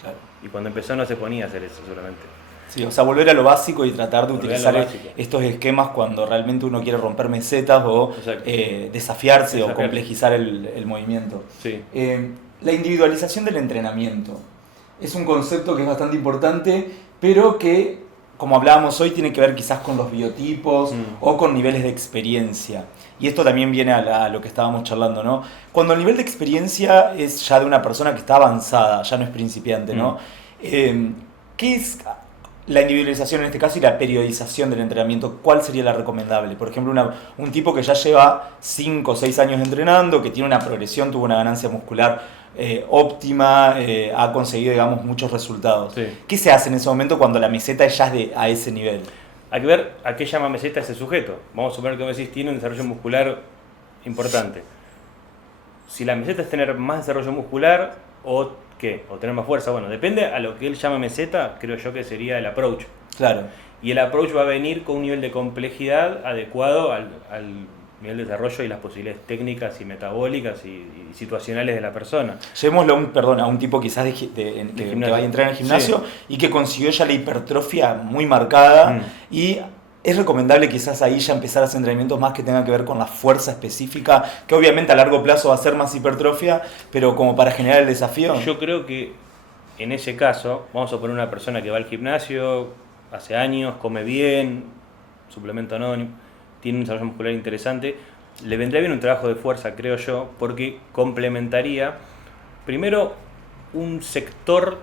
Claro. Y cuando empezó no se ponía a hacer eso seguramente. Sí, o sea, volver a lo básico y tratar de utilizar estos esquemas cuando realmente uno quiere romper mesetas o desafiarse o complejizar el movimiento. Sí. La individualización del entrenamiento es un concepto que es bastante importante, pero que, como hablábamos hoy, tiene que ver quizás con los biotipos o con niveles de experiencia. Y esto también viene a lo que estábamos charlando, ¿no? Cuando el nivel de experiencia es ya de una persona que está avanzada, ya no es principiante, ¿no? ¿Qué es la individualización en este caso y la periodización del entrenamiento? ¿Cuál sería la recomendable? Por ejemplo, un tipo que ya lleva 5 o 6 años entrenando, que tiene una progresión, tuvo una ganancia muscular óptima, ha conseguido, digamos, muchos resultados. Sí. ¿Qué se hace en ese momento cuando la meseta ya es a ese nivel? Hay que ver a qué llama meseta ese sujeto. Vamos a suponer que vos decís tiene un desarrollo muscular importante. Si la meseta es tener más desarrollo muscular o ¿qué? O tener más fuerza. Bueno, depende a lo que él llama meseta, creo yo que sería el approach. Claro. Y el approach va a venir con un nivel de complejidad adecuado al nivel de desarrollo y las posibilidades técnicas y metabólicas y situacionales de la persona. Llevémoslo a un tipo quizás que vaya a entrar en el gimnasio, sí, y que consiguió ya la hipertrofia muy marcada, y es recomendable quizás ahí ya empezar a hacer entrenamientos más que tengan que ver con la fuerza específica, que obviamente a largo plazo va a ser más hipertrofia, pero como para generar el desafío. Yo creo que en ese caso, vamos a poner una persona que va al gimnasio hace años, come bien, suplemento anónimo, tiene un desarrollo muscular interesante, le vendría bien un trabajo de fuerza, creo yo, porque complementaría, primero, un sector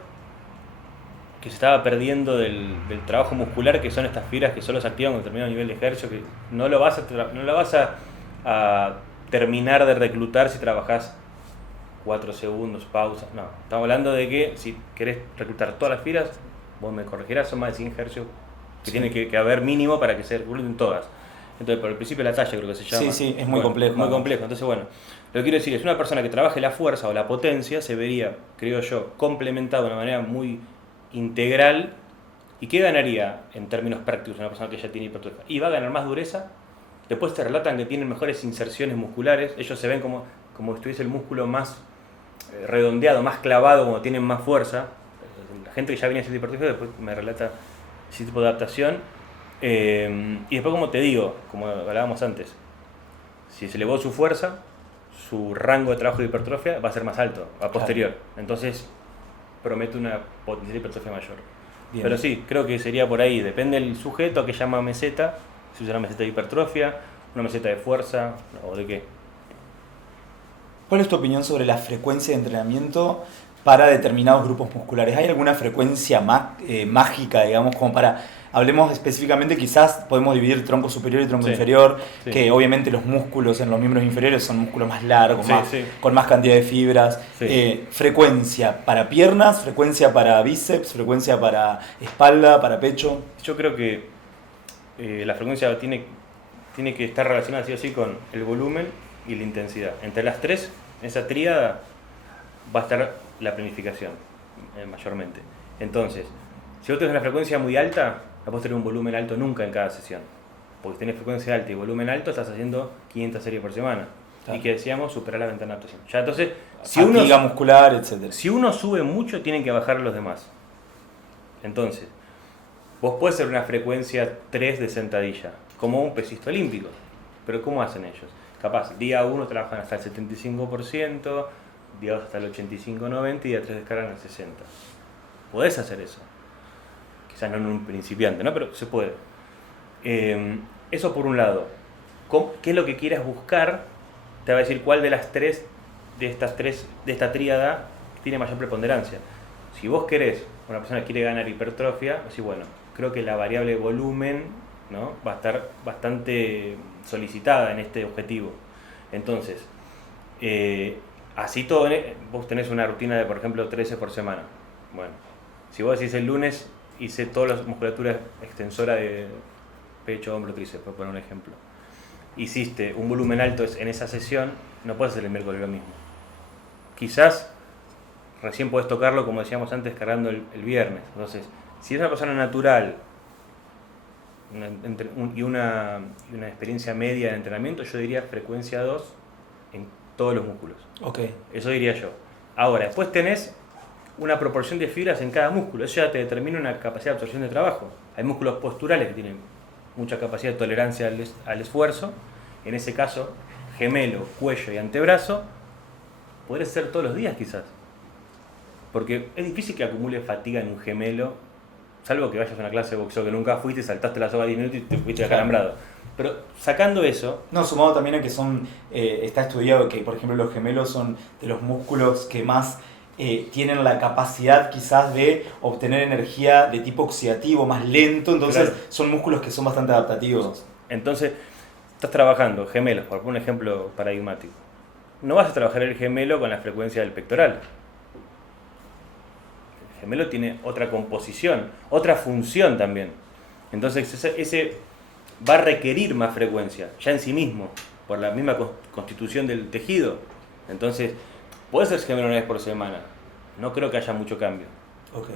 que se estaba perdiendo del trabajo muscular, que son estas fibras que solo se activan con determinado nivel de ejercicio, que no lo vas a terminar de reclutar si trabajás 4 segundos, pausa. No, estamos hablando de que si querés reclutar todas las fibras, vos me corregirás, son más de 100 ejercicios que tiene que haber mínimo para que se recluten todas. Entonces, por el principio de la talla creo que se llama. Sí, es muy complejo. Muy complejo. Entonces, bueno, lo que quiero decir es una persona que trabaje la fuerza o la potencia se vería, creo yo, complementado de una manera muy integral. ¿Y qué ganaría en términos prácticos una persona que ya tiene hipertrofia? Y va a ganar más dureza. Después te relatan que tienen mejores inserciones musculares. Ellos se ven como si estuviese el músculo más redondeado, más clavado, como tienen más fuerza. La gente que ya venía haciendo hipertrofia después me relata ese tipo de adaptación. Y después, como te digo, como hablábamos antes, si se elevó su fuerza, su rango de trabajo de hipertrofia va a ser más alto, a posterior. Claro. Entonces promete una potencial hipertrofia mayor. Bien. Pero sí, creo que sería por ahí, depende del sujeto a qué llama meseta, si usa una meseta de hipertrofia, una meseta de fuerza o de qué. ¿Cuál es tu opinión sobre la frecuencia de entrenamiento para determinados grupos musculares? ¿Hay alguna frecuencia mágica, digamos, como para... Hablemos específicamente, quizás podemos dividir tronco superior y tronco inferior, que obviamente los músculos en los miembros inferiores son músculos más largos, con más cantidad de fibras. Frecuencia para piernas, frecuencia para bíceps, frecuencia para espalda, para pecho. Yo creo que la frecuencia tiene que estar relacionada sí o sí con el volumen y la intensidad. Entre las tres, esa tríada, va a estar la planificación, mayormente. Entonces, si vos tenés una frecuencia muy alta, no podés tener un volumen alto nunca en cada sesión. Porque si tenés frecuencia alta y volumen alto, estás haciendo 500 series por semana. Claro. Y que decíamos, superar la ventana de adaptación. Ya, entonces, fatiga muscular, etc. Si uno sube mucho, tienen que bajar los demás. Entonces, vos podés hacer una frecuencia 3 de sentadilla, como un pesista olímpico. Pero ¿cómo hacen ellos? Capaz, día 1 trabajan hasta el 75%, día 2 hasta el 85-90 y día 3 descargan el 60%. Podés hacer eso. Quizás no en un principiante, ¿no? Pero se puede. Eso por un lado. ¿Qué es lo que quieras buscar? Te va a decir cuál de las tres, de esta tríada, tiene mayor preponderancia. Si vos querés, una persona que quiere ganar hipertrofia, decís, bueno, creo que la variable volumen, ¿no?, va a estar bastante solicitada en este objetivo. Entonces, así todo, vos tenés una rutina de, por ejemplo, 13 por semana. Bueno, si vos decís el lunes hice todas las musculaturas extensoras de pecho, hombro, tríceps, por poner un ejemplo. Hiciste un volumen alto en esa sesión, no puedes hacer el miércoles lo mismo. Quizás recién podés tocarlo, como decíamos antes, cargando el viernes. Entonces, si es una persona natural y una experiencia media de entrenamiento, yo diría frecuencia 2 en todos los músculos. Okay. Eso diría yo. Ahora, después tenés una proporción de fibras en cada músculo. Eso ya te determina una capacidad de absorción de trabajo. Hay músculos posturales que tienen mucha capacidad de tolerancia al esfuerzo. En ese caso, gemelo, cuello y antebrazo, podés hacer todos los días quizás. Porque es difícil que acumule fatiga en un gemelo, salvo que vayas a una clase de boxeo que nunca fuiste, saltaste la soga 10 minutos y te fuiste acalambrado. Pero sacando eso... No, sumado también a que está estudiado que, por ejemplo, los gemelos son de los músculos que más tienen la capacidad quizás de obtener energía de tipo oxidativo, más lento, entonces claro, son músculos que son bastante adaptativos. Entonces, estás trabajando gemelos, por un ejemplo paradigmático. No vas a trabajar el gemelo con la frecuencia del pectoral. El gemelo tiene otra composición, otra función también. Entonces, ese va a requerir más frecuencia, ya en sí mismo, por la misma constitución del tejido. Entonces, podés hacer gemelo una vez por semana, no creo que haya mucho cambio. Ok.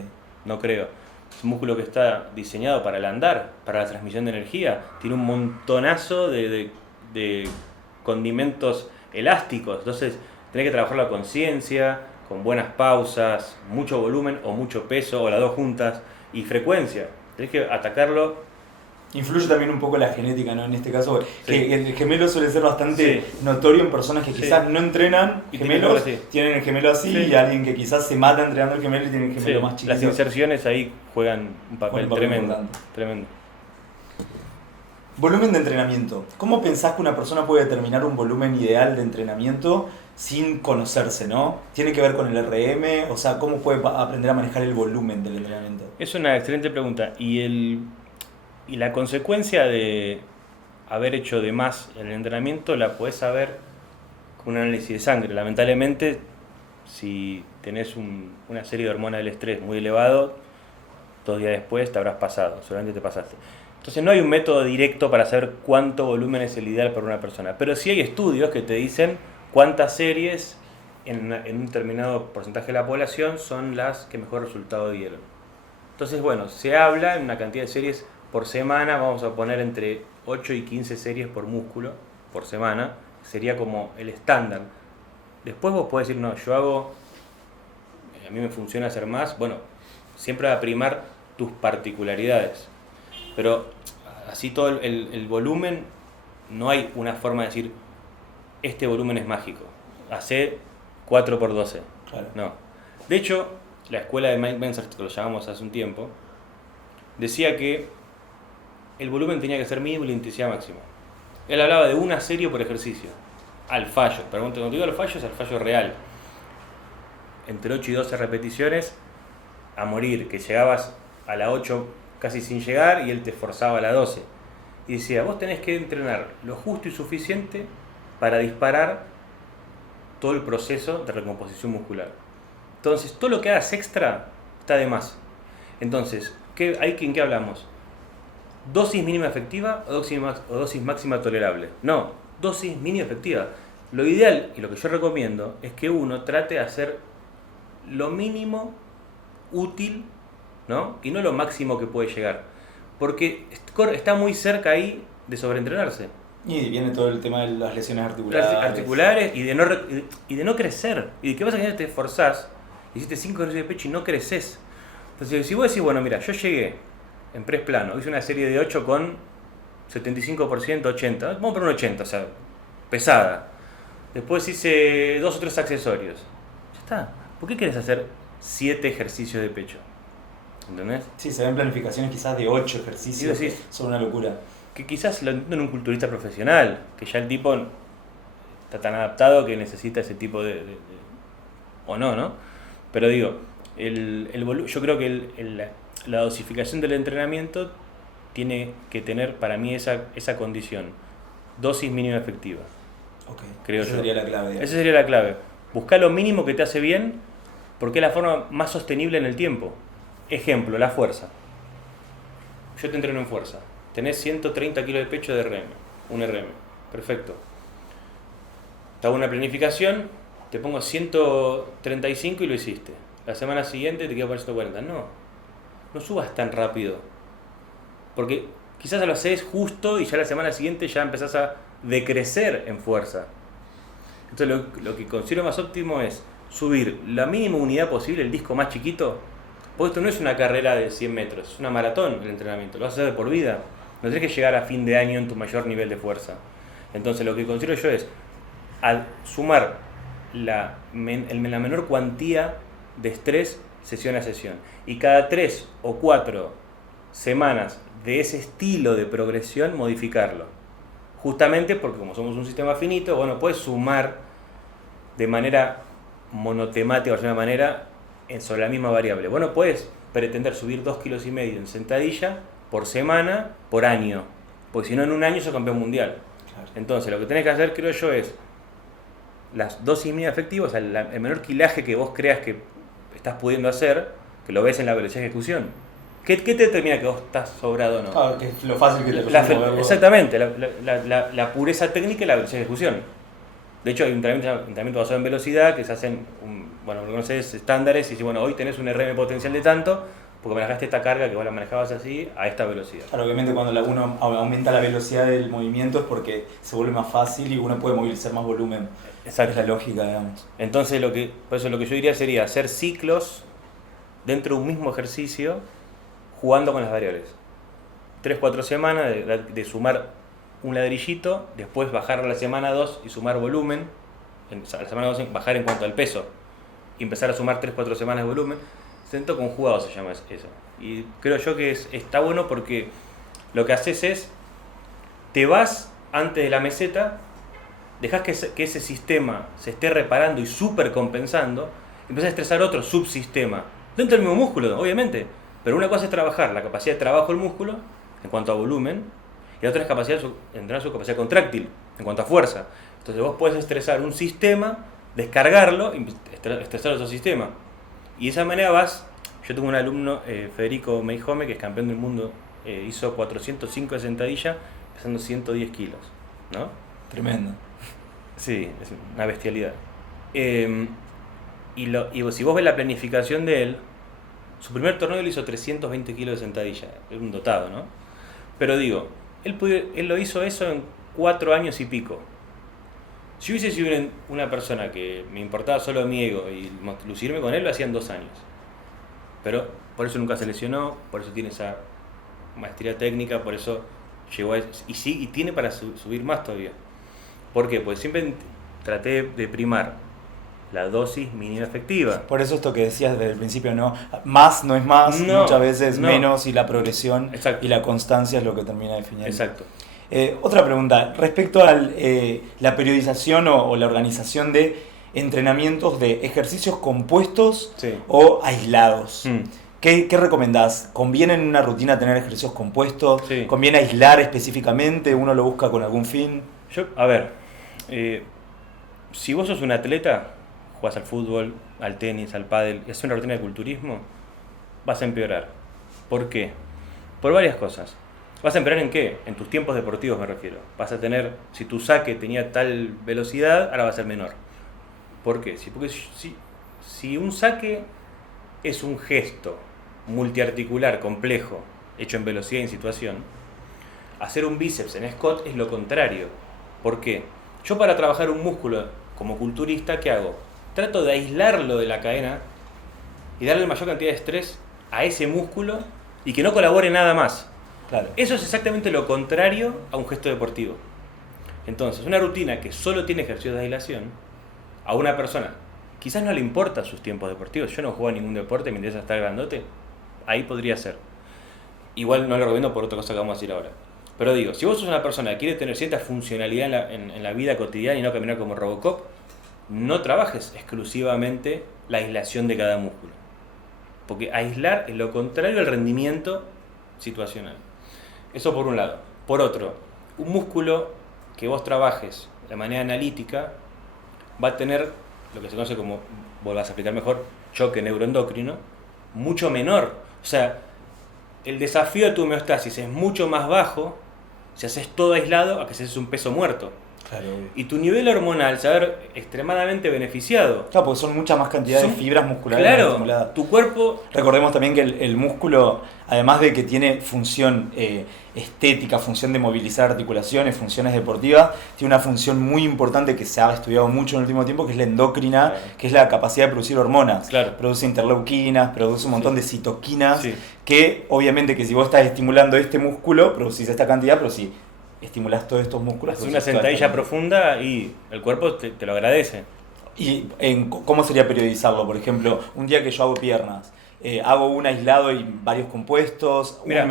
No creo. Es un músculo que está diseñado para el andar, para la transmisión de energía. Tiene un montonazo de condimentos elásticos. Entonces, tenés que trabajarlo a conciencia, con buenas pausas, mucho volumen o mucho peso, o las dos juntas, y frecuencia. Tenés que atacarlo. Influye también un poco la genética, ¿no? En este caso, Sí. que el gemelo suele ser bastante notorio en personas que quizás no entrenan Y gemelos, tienen tienen el gemelo así, y alguien que quizás se mata entrenando el gemelo y tiene el gemelo más chiquito. Las inserciones ahí juegan un papel tremendo. Importante. Tremendo. Volumen de entrenamiento. ¿Cómo pensás que una persona puede determinar un volumen ideal de entrenamiento sin conocerse, ¿no? ¿Tiene que ver con el RM? O sea, ¿cómo puede aprender a manejar el volumen del entrenamiento? Es una excelente pregunta. Y la consecuencia de haber hecho de más en el entrenamiento la podés saber con un análisis de sangre. Lamentablemente, si tenés una serie de hormonas del estrés muy elevado, 2 días después te habrás pasado, solamente te pasaste. Entonces no hay un método directo para saber cuánto volumen es el ideal para una persona, pero sí hay estudios que te dicen cuántas series en un determinado porcentaje de la población son las que mejor resultado dieron. Entonces, bueno, se habla en una cantidad de series por semana, vamos a poner entre 8 y 15 series por músculo por semana, sería como el estándar. Después vos podés decir, no, yo hago, a mí me funciona hacer más, bueno, siempre va a primar tus particularidades. Pero así todo el volumen, no hay una forma de decir, este volumen es mágico, hace 4x12. Claro. No. De hecho, la escuela de Mike Mentzer, que lo llamamos hace un tiempo, decía que el volumen tenía que ser mínimo y la intensidad máxima. Él hablaba de una serie por ejercicio, al fallo. Pero cuando digo al fallo, es al fallo real. Entre 8 y 12 repeticiones, a morir, que llegabas a la 8 casi sin llegar y él te forzaba a la 12. Y decía, vos tenés que entrenar lo justo y suficiente para disparar todo el proceso de recomposición muscular. Entonces, todo lo que hagas extra está de más. Entonces, ¿en qué hablamos? ¿Dosis mínima efectiva o dosis máxima tolerable? No, dosis mínima efectiva. Lo ideal y lo que yo recomiendo es que uno trate de hacer lo mínimo útil, ¿no? Y no lo máximo que puede llegar. Porque está muy cerca ahí de sobreentrenarse. Y viene todo el tema de las lesiones articulares. Y de no crecer. Y de que vas a que te esforzás, hiciste 5 ejercicios de pecho y no creces. Entonces, si vos decís, bueno, mira, yo llegué en press plano, hice una serie de 8 con 75%, 80, vamos a poner un 80, o sea, pesada. Después hice 2 o 3 accesorios. Ya está. ¿Por qué querés hacer 7 ejercicios de pecho? ¿Entendés? Sí, se ven planificaciones quizás de 8 ejercicios, sí. son una locura. Que quizás lo entienden un culturista profesional, que ya el tipo está tan adaptado que necesita ese tipo o no, ¿no? Pero digo, yo creo que la dosificación del entrenamiento tiene que tener para mí esa condición, dosis mínima efectiva. Okay. Creo Esa yo. sería la clave. Esa sería la clave. Buscar lo mínimo que te hace bien, porque es la forma más sostenible en el tiempo. Ejemplo, la fuerza. Yo te entreno en fuerza. Tenés 130 kilos de pecho de RM, un RM. Perfecto. Te hago una planificación, te pongo 135 y lo hiciste. La semana siguiente te quedo para 140. No subas tan rápido. Porque quizás lo haces justo y ya la semana siguiente ya empezás a decrecer en fuerza. Entonces lo que considero más óptimo es subir la mínima unidad posible, el disco más chiquito. Porque esto no es una carrera de 100 metros, es una maratón el entrenamiento, lo vas a hacer de por vida. No tenés que llegar a fin de año en tu mayor nivel de fuerza. Entonces lo que considero yo es sumar la menor cuantía de estrés sesión a sesión. Y cada 3 o 4 semanas de ese estilo de progresión modificarlo. Justamente porque como somos un sistema finito, bueno, puedes sumar de manera monotemática, de alguna manera, sobre la misma variable. Bueno, puedes pretender subir 2,5 kilos en sentadilla por semana, por año. Porque si no, en un año sos campeón mundial. Claro. Entonces, lo que tenés que hacer, creo yo, es las dosis mínimas efectivas, o sea, el menor kilaje que vos creas que estás pudiendo hacer, que lo ves en la velocidad de ejecución. ¿Qué te determina que vos estás sobrado o no? Claro, que es lo fácil que te moverlo. Exactamente, la pureza técnica y la velocidad de ejecución. De hecho, hay un entrenamiento basado en velocidad que se hacen bueno, conoces estándares y dices, bueno, hoy tenés un RM potencial de tanto, porque manejaste esta carga que vos la manejabas así, a esta velocidad. Claro, obviamente cuando uno aumenta la velocidad del movimiento es porque se vuelve más fácil y uno puede movilizar más volumen. Exacto. Es la lógica, digamos. Entonces, por eso lo que yo diría sería hacer ciclos dentro de un mismo ejercicio, jugando con las variables. 3-4 semanas de sumar un ladrillito, después bajar a la semana 2 y sumar volumen, a la semana 2 bajar en cuanto al peso, y empezar a sumar 3-4 semanas de volumen. Centro conjugado se llama eso. Y creo yo que está bueno porque lo que haces es, te vas antes de la meseta, dejas que ese sistema se esté reparando y supercompensando, y empezás a estresar otro subsistema, dentro del mismo músculo, obviamente. Pero una cosa es trabajar la capacidad de trabajo del músculo, en cuanto a volumen, y la otra es entrenar su capacidad contráctil, en cuanto a fuerza. Entonces vos podés estresar un sistema, descargarlo y estresar otro sistema. Y de esa manera yo tengo un alumno, Federico Meijome, que es campeón del mundo, hizo 405 de sentadilla, pesando 110 kilos, ¿no? Tremendo. Sí, es una bestialidad. Y si vos ves la planificación de él, su primer torneo él hizo 320 kilos de sentadilla, es un dotado, ¿no? Pero digo, él lo hizo eso en 4 años y pico. Si hubiese sido una persona que me importaba solo mi ego y lucirme con él, lo hacía en 2 años. Pero por eso nunca se lesionó, por eso tiene esa maestría técnica, por eso llegó a eso. Y tiene para subir más todavía. ¿Por qué? Pues siempre traté de primar la dosis mínima efectiva. Por eso esto que decías desde el principio, ¿no? Más no es más, muchas veces menos, y la progresión. Exacto. Y la constancia es lo que termina definiendo. Exacto. Otra pregunta, respecto a la periodización o la organización de entrenamientos de ejercicios compuestos, sí, o aislados. ¿Qué recomendás? ¿Conviene en una rutina tener ejercicios compuestos? Sí. ¿Conviene aislar específicamente? ¿Uno lo busca con algún fin? Si vos sos un atleta, jugás al fútbol, al tenis, al pádel, y haces una rutina de culturismo, vas a empeorar. ¿Por qué? Por varias cosas. ¿Vas a empeorar en qué? En tus tiempos deportivos me refiero. Vas a tener, si tu saque tenía tal velocidad, ahora va a ser menor. ¿Por qué? Porque si un saque es un gesto multiarticular complejo, hecho en velocidad y en situación, hacer un bíceps en squat es lo contrario. ¿Por qué? Yo para trabajar un músculo como culturista, ¿qué hago? Trato de aislarlo de la cadena y darle la mayor cantidad de estrés a ese músculo y que no colabore nada más. Claro. Eso es exactamente lo contrario a un gesto deportivo. Entonces, una rutina que solo tiene ejercicios de aislación, a una persona quizás no le importa sus tiempos deportivos, yo no juego a ningún deporte, me interesa estar grandote, ahí podría ser. Igual no lo recomiendo por otra cosa que vamos a decir ahora. Pero digo, si vos sos una persona que quiere tener cierta funcionalidad en la vida cotidiana y no caminar como Robocop, no trabajes exclusivamente la aislación de cada músculo. Porque aislar es lo contrario al rendimiento situacional. Eso por un lado. Por otro, un músculo que vos trabajes de manera analítica va a tener lo que se conoce como, vos vas a explicar mejor, choque neuroendocrino, mucho menor. O sea, el desafío de tu homeostasis es mucho más bajo si haces todo aislado a que si haces un peso muerto. Claro. Y tu nivel hormonal se va a ver extremadamente beneficiado. Claro, porque son mucha más cantidad de fibras musculares. Claro, tu cuerpo... Recordemos también que el músculo, además de que tiene función estética, función de movilizar articulaciones, funciones deportivas, tiene una función muy importante que se ha estudiado mucho en el último tiempo, que es la endocrina, claro, que es la capacidad de producir hormonas. Claro. Produce interleuquinas, produce un montón de citoquinas, que obviamente que si vos estás estimulando este músculo, producís esta cantidad, pero si estimulas todos estos músculos. Haces una sentadilla profunda y el cuerpo te lo agradece. ¿Y cómo sería periodizarlo? Por ejemplo, un día que yo hago piernas, hago un aislado y varios compuestos. Mira,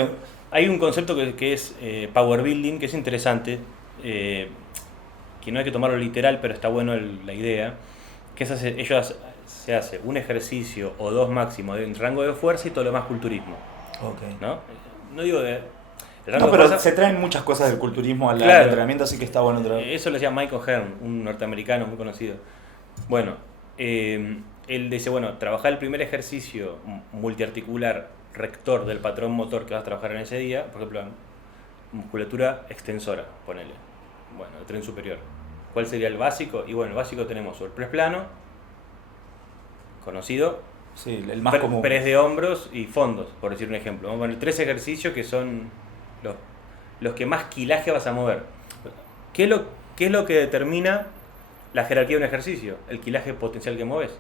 hay un concepto que es power building, que es interesante, que no hay que tomarlo literal, pero está bueno la idea, que se hace un ejercicio o 2 máximo de un rango de fuerza y todo lo demás culturismo. Okay. No digo de... No, pero se traen muchas cosas del culturismo al entrenamiento, así que está bueno traer. Eso lo decía Michael Hearn, un norteamericano muy conocido. Bueno, él dice, trabajar el primer ejercicio multiarticular rector del patrón motor que vas a trabajar en ese día, por ejemplo, musculatura extensora, ponele. Bueno, el tren superior. ¿Cuál sería el básico? Y bueno, el básico tenemos o el press plano, conocido, Sí, el más común. press de hombros y fondos, por decir un ejemplo. Vamos a poner 3 ejercicios que son los que más kilaje vas a mover. ¿Qué es lo que determina la jerarquía de un ejercicio? El kilaje potencial que mueves.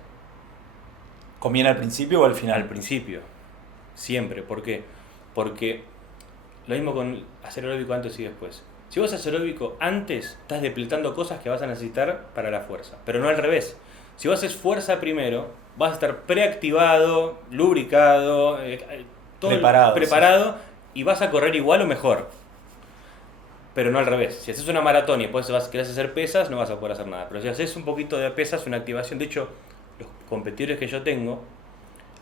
¿Conviene al principio o al final? Al principio, siempre. ¿Por qué? Porque lo mismo con hacer aeróbico antes y después. Si vos haces aeróbico antes, estás depletando cosas que vas a necesitar para la fuerza, pero no al revés. Si vos haces fuerza primero, vas a estar preactivado, lubricado, todo preparado Sí. y vas a correr igual o mejor. Pero no al revés. Si haces una maratón y después querés hacer pesas, no vas a poder hacer nada. Pero si haces un poquito de pesas, una activación. De hecho, los competidores que yo tengo,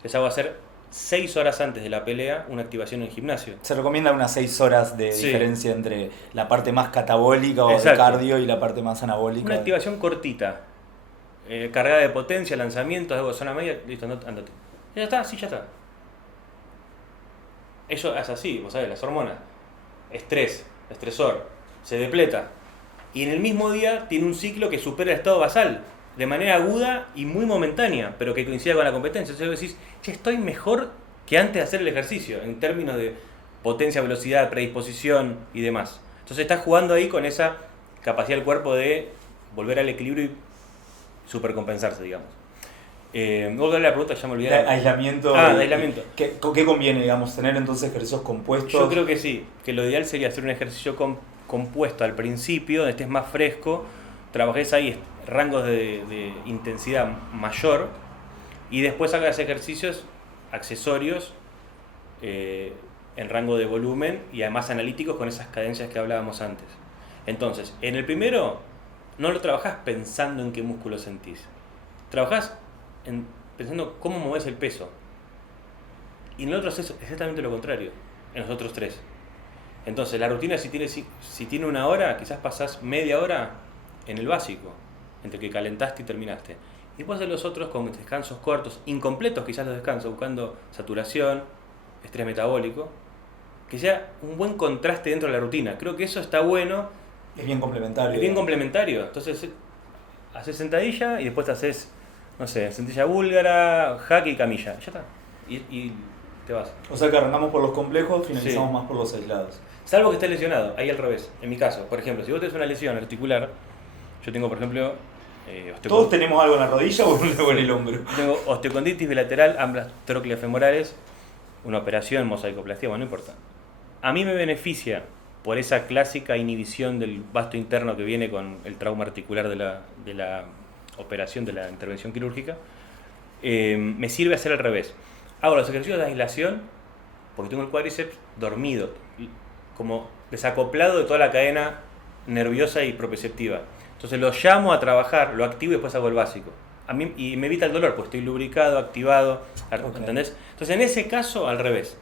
les hago hacer 6 horas antes de la pelea una activación en el gimnasio. Se recomienda unas 6 horas de Sí. diferencia entre la parte más catabólica o de Exacto. cardio y la parte más anabólica. Una activación cortita. Cargada de potencia, lanzamientos, algo de zona media, listo, andate. Ya está, sí, ya está. Eso es así, vos sabés, las hormonas. Estrés, estresor, se depleta. Y en el mismo día tiene un ciclo que supera el estado basal, de manera aguda y muy momentánea, pero que coincida con la competencia. Entonces vos decís, che, estoy mejor que antes de hacer el ejercicio, en términos de potencia, velocidad, predisposición y demás. Entonces estás jugando ahí con esa capacidad del cuerpo de volver al equilibrio y supercompensarse, digamos. Vos la pregunta, ya me olvidé. De aislamiento. De aislamiento. ¿Qué conviene, digamos, tener entonces ejercicios compuestos? Yo creo que sí, que lo ideal sería hacer un ejercicio compuesto al principio, donde estés más fresco, trabajes ahí rangos de intensidad mayor y después hagas ejercicios accesorios en rango de volumen y además analíticos con esas cadencias que hablábamos antes. Entonces, en el primero no lo trabajás pensando en qué músculo sentís, trabajás pensando cómo mueves el peso. Y en el otro es exactamente lo contrario, en los otros 3. Entonces, la rutina, si tiene 1 hora, quizás pasás media hora en el básico, entre que calentaste y terminaste. Y después de los otros con descansos cortos, incompletos quizás los descansos, buscando saturación, estrés metabólico, que sea un buen contraste dentro de la rutina. Creo que eso está bueno. Es bien complementario. Es bien complementario. Entonces, haces sentadilla y después te haces, no sé, sentadilla búlgara, jaque y camilla. Ya está. Y te vas. O sea que arrancamos por los complejos, finalizamos Sí. más por los aislados. Salvo que estés lesionado, ahí al revés. En mi caso, por ejemplo, si vos tenés una lesión articular, yo tengo, por ejemplo, ¿Todos tenemos algo en la rodilla o en el hombro? tengo osteocondritis bilateral, ambas trócleas femorales, una operación, mosaicoplastia, bueno, no importa. A mí me beneficia por esa clásica inhibición del vasto interno que viene con el trauma articular de la operación, de la intervención quirúrgica, me sirve hacer al revés. Hago los ejercicios de aislación porque tengo el cuádriceps dormido, como desacoplado de toda la cadena nerviosa y proprioceptiva. Entonces lo llamo a trabajar, lo activo y después hago el básico. Y me evita el dolor porque estoy lubricado, activado, ¿entendés? Entonces en ese caso, al revés.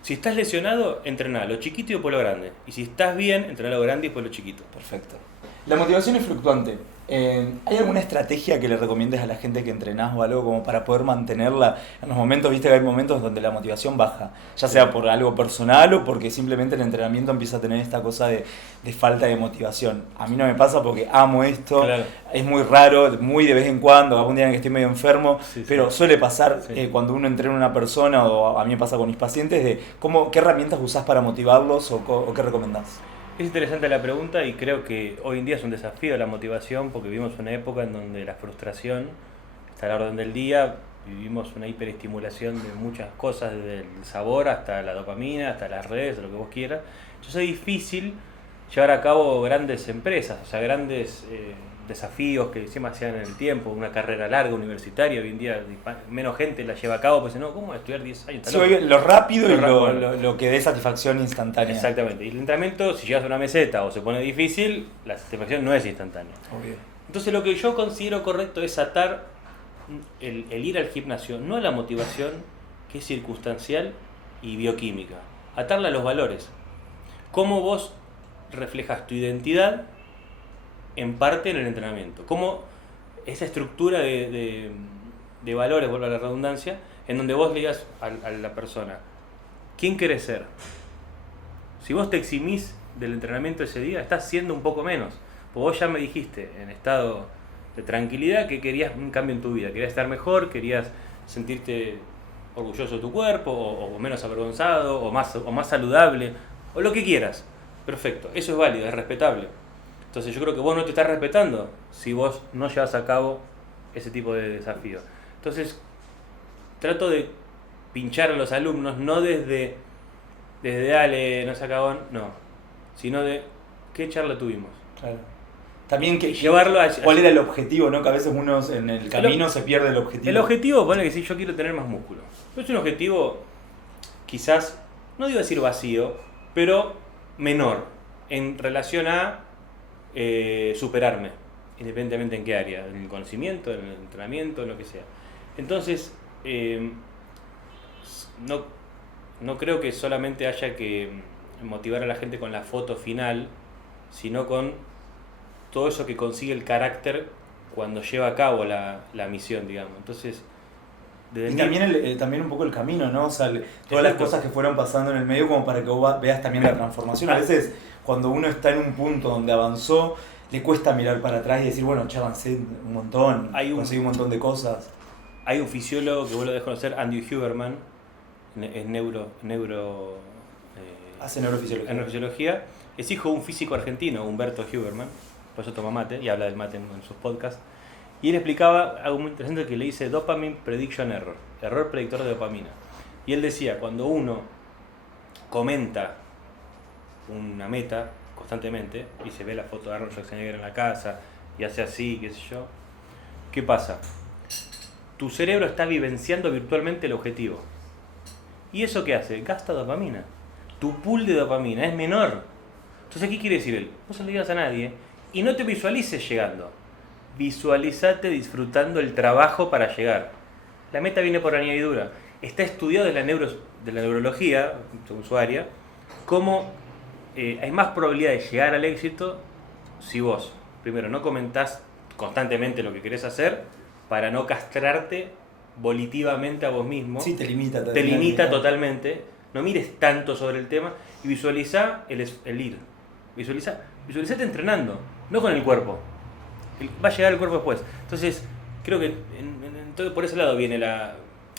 Si estás lesionado, entrená lo chiquito y después lo grande. Y si estás bien, entrená lo grande y después lo chiquito. Perfecto. La motivación es fluctuante. ¿Hay alguna estrategia que le recomiendes a la gente que entrenás o algo como para poder mantenerla? En los momentos, viste que hay momentos donde la motivación baja, ya sea por algo personal o porque simplemente el entrenamiento empieza a tener esta cosa de falta de motivación. A mí no me pasa porque amo esto, Claro. es muy raro, muy de vez en cuando, algún día en el que estoy medio enfermo, Sí, pero sí. suele pasar Sí. cuando uno entrena a una persona o a mí me pasa con mis pacientes, de qué herramientas usás para motivarlos o qué recomendás. Es interesante la pregunta y creo que hoy en día es un desafío la motivación porque vivimos una época en donde la frustración está a la orden del día, vivimos una hiperestimulación de muchas cosas, desde el sabor hasta la dopamina, hasta las redes, lo que vos quieras. Entonces es difícil llevar a cabo grandes empresas, o sea, grandes desafíos que encima sean en el tiempo, una carrera larga universitaria, hoy en día menos gente la lleva a cabo, pues no, ¿cómo estudiar 10 años? Sí, lo rápido y Lo lo que dé satisfacción instantánea. Exactamente. Y el entrenamiento, si llegas a una meseta o se pone difícil, la satisfacción no es instantánea. Obvio. Entonces lo que yo considero correcto es atar el ir al gimnasio, no a la motivación, que es circunstancial y bioquímica. Atarla a los valores. Cómo vos reflejas tu identidad en parte en el entrenamiento. Cómo esa estructura de valores, vuelvo a la redundancia, en donde vos le digas a la persona, ¿quién querés ser? Si vos te eximís del entrenamiento ese día, estás siendo un poco menos. Porque vos ya me dijiste, en estado de tranquilidad, que querías un cambio en tu vida, querías estar mejor, querías sentirte orgulloso de tu cuerpo, o menos avergonzado, o más saludable, o lo que quieras. Perfecto, eso es válido, es respetable. Entonces yo creo que vos no te estás respetando si vos no llevas a cabo ese tipo de desafío. Entonces trato de pinchar a los alumnos, no desde dale, no se acabó, no, sino de qué charla tuvimos. Claro. También que llevarlo cuál era el objetivo, ¿no? Que a veces uno en el camino se pierde el objetivo. El objetivo, pone que sí, yo quiero tener más músculo. Es un objetivo quizás, no digo decir vacío, pero menor en relación a superarme, independientemente en qué área, en el conocimiento, en el entrenamiento, en lo que sea. Entonces, no creo que solamente haya que motivar a la gente con la foto final, sino con todo eso que consigue el carácter cuando lleva a cabo la misión, digamos. Entonces, y también un poco el camino, ¿no? O sea, todas las cosas que fueron pasando en el medio como para que vos veas también la transformación. A veces, cuando uno está en un punto donde avanzó, le cuesta mirar para atrás y decir, bueno, ya avancé un montón, conseguí un montón de cosas. Hay un fisiólogo que vos lo debes conocer, Andy Huberman, es hace neurofisiología. Es hijo de un físico argentino, Humberto Huberman, por eso toma mate y habla del mate en sus podcasts. Y él explicaba algo muy interesante que le dice Dopamine Prediction Error, error predictor de dopamina. Y él decía, cuando uno comenta una meta constantemente y se ve la foto de Arnold Schwarzenegger en la casa y hace así, qué sé yo, ¿qué pasa? Tu cerebro está vivenciando virtualmente el objetivo. ¿Y eso qué hace? Gasta dopamina. Tu pool de dopamina es menor. Entonces, ¿qué quiere decir él? No se lo digas a nadie y no te visualices llegando. Visualizate disfrutando el trabajo para llegar. La meta viene por añadidura. Está estudiado de la neurología, según su área, cómo hay más probabilidad de llegar al éxito si vos, primero, no comentás constantemente lo que querés hacer para no castrarte volitivamente a vos mismo. Sí, te limita. Te limita totalmente. No mires tanto sobre el tema y visualiza el ir. Visualizate entrenando, no con el cuerpo. Va a llegar el cuerpo después. Entonces, creo que por ese lado viene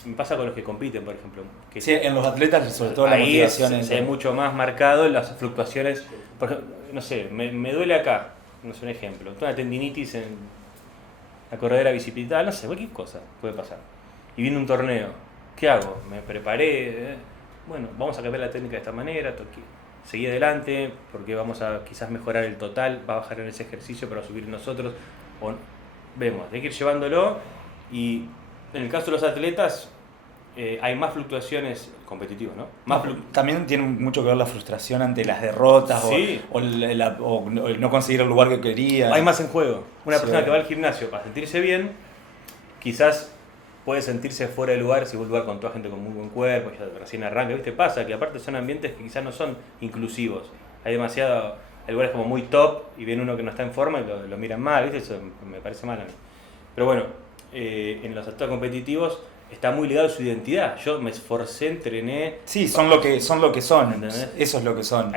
me pasa con los que compiten, por ejemplo. Que sí, en los atletas, sobre todo la motivación. Se ve mucho más marcado en las fluctuaciones. Por ejemplo, no sé, me duele acá, no sé, un ejemplo. Tengo una tendinitis en la corredera bicipital, no sé, cualquier cosa puede pasar. Y viene un torneo. ¿Qué hago? Me preparé. Bueno, vamos a cambiar la técnica de esta manera. Seguí adelante porque vamos a quizás mejorar el total, va a bajar en ese ejercicio para subir nosotros. Vemos, hay que ir llevándolo. Y en el caso de los atletas hay más fluctuaciones competitivas, ¿no? También tiene mucho que ver la frustración ante las derrotas, sí, o el no conseguir el lugar que quería. Hay más en juego. Una persona que va al gimnasio para sentirse bien, quizás puede sentirse fuera de lugar si va a un lugar con toda gente con muy buen cuerpo, ya recién arranca, ¿viste? Pasa que aparte son ambientes que quizás no son inclusivos. Hay lugares como muy top y viene uno que no está en forma y lo miran mal, ¿viste? Eso me parece mal a mí. Pero bueno, en los atletas competitivos está muy ligado a su identidad. Yo me esforcé, entrené. Sí, son lo que son. ¿Entendés? Eso es lo que son.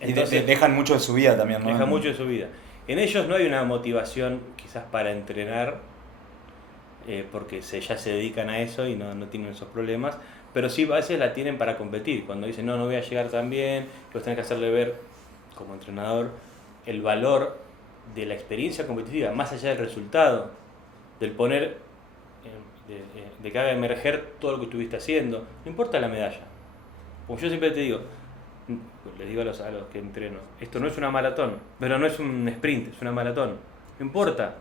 Entonces, dejan mucho de su vida también, ¿no? Dejan mucho de su vida. En ellos no hay una motivación quizás para entrenar, porque ya se dedican a eso y no tienen esos problemas, pero sí a veces la tienen para competir. Cuando dicen no voy a llegar tan bien, pues tenés que hacerle ver como entrenador el valor de la experiencia competitiva, más allá del resultado, del poner, de que haga emerger todo lo que estuviste haciendo. No importa la medalla. Como yo siempre te digo, les digo a los que entreno, esto no es una maratón, pero no es un sprint, es una maratón. No importa.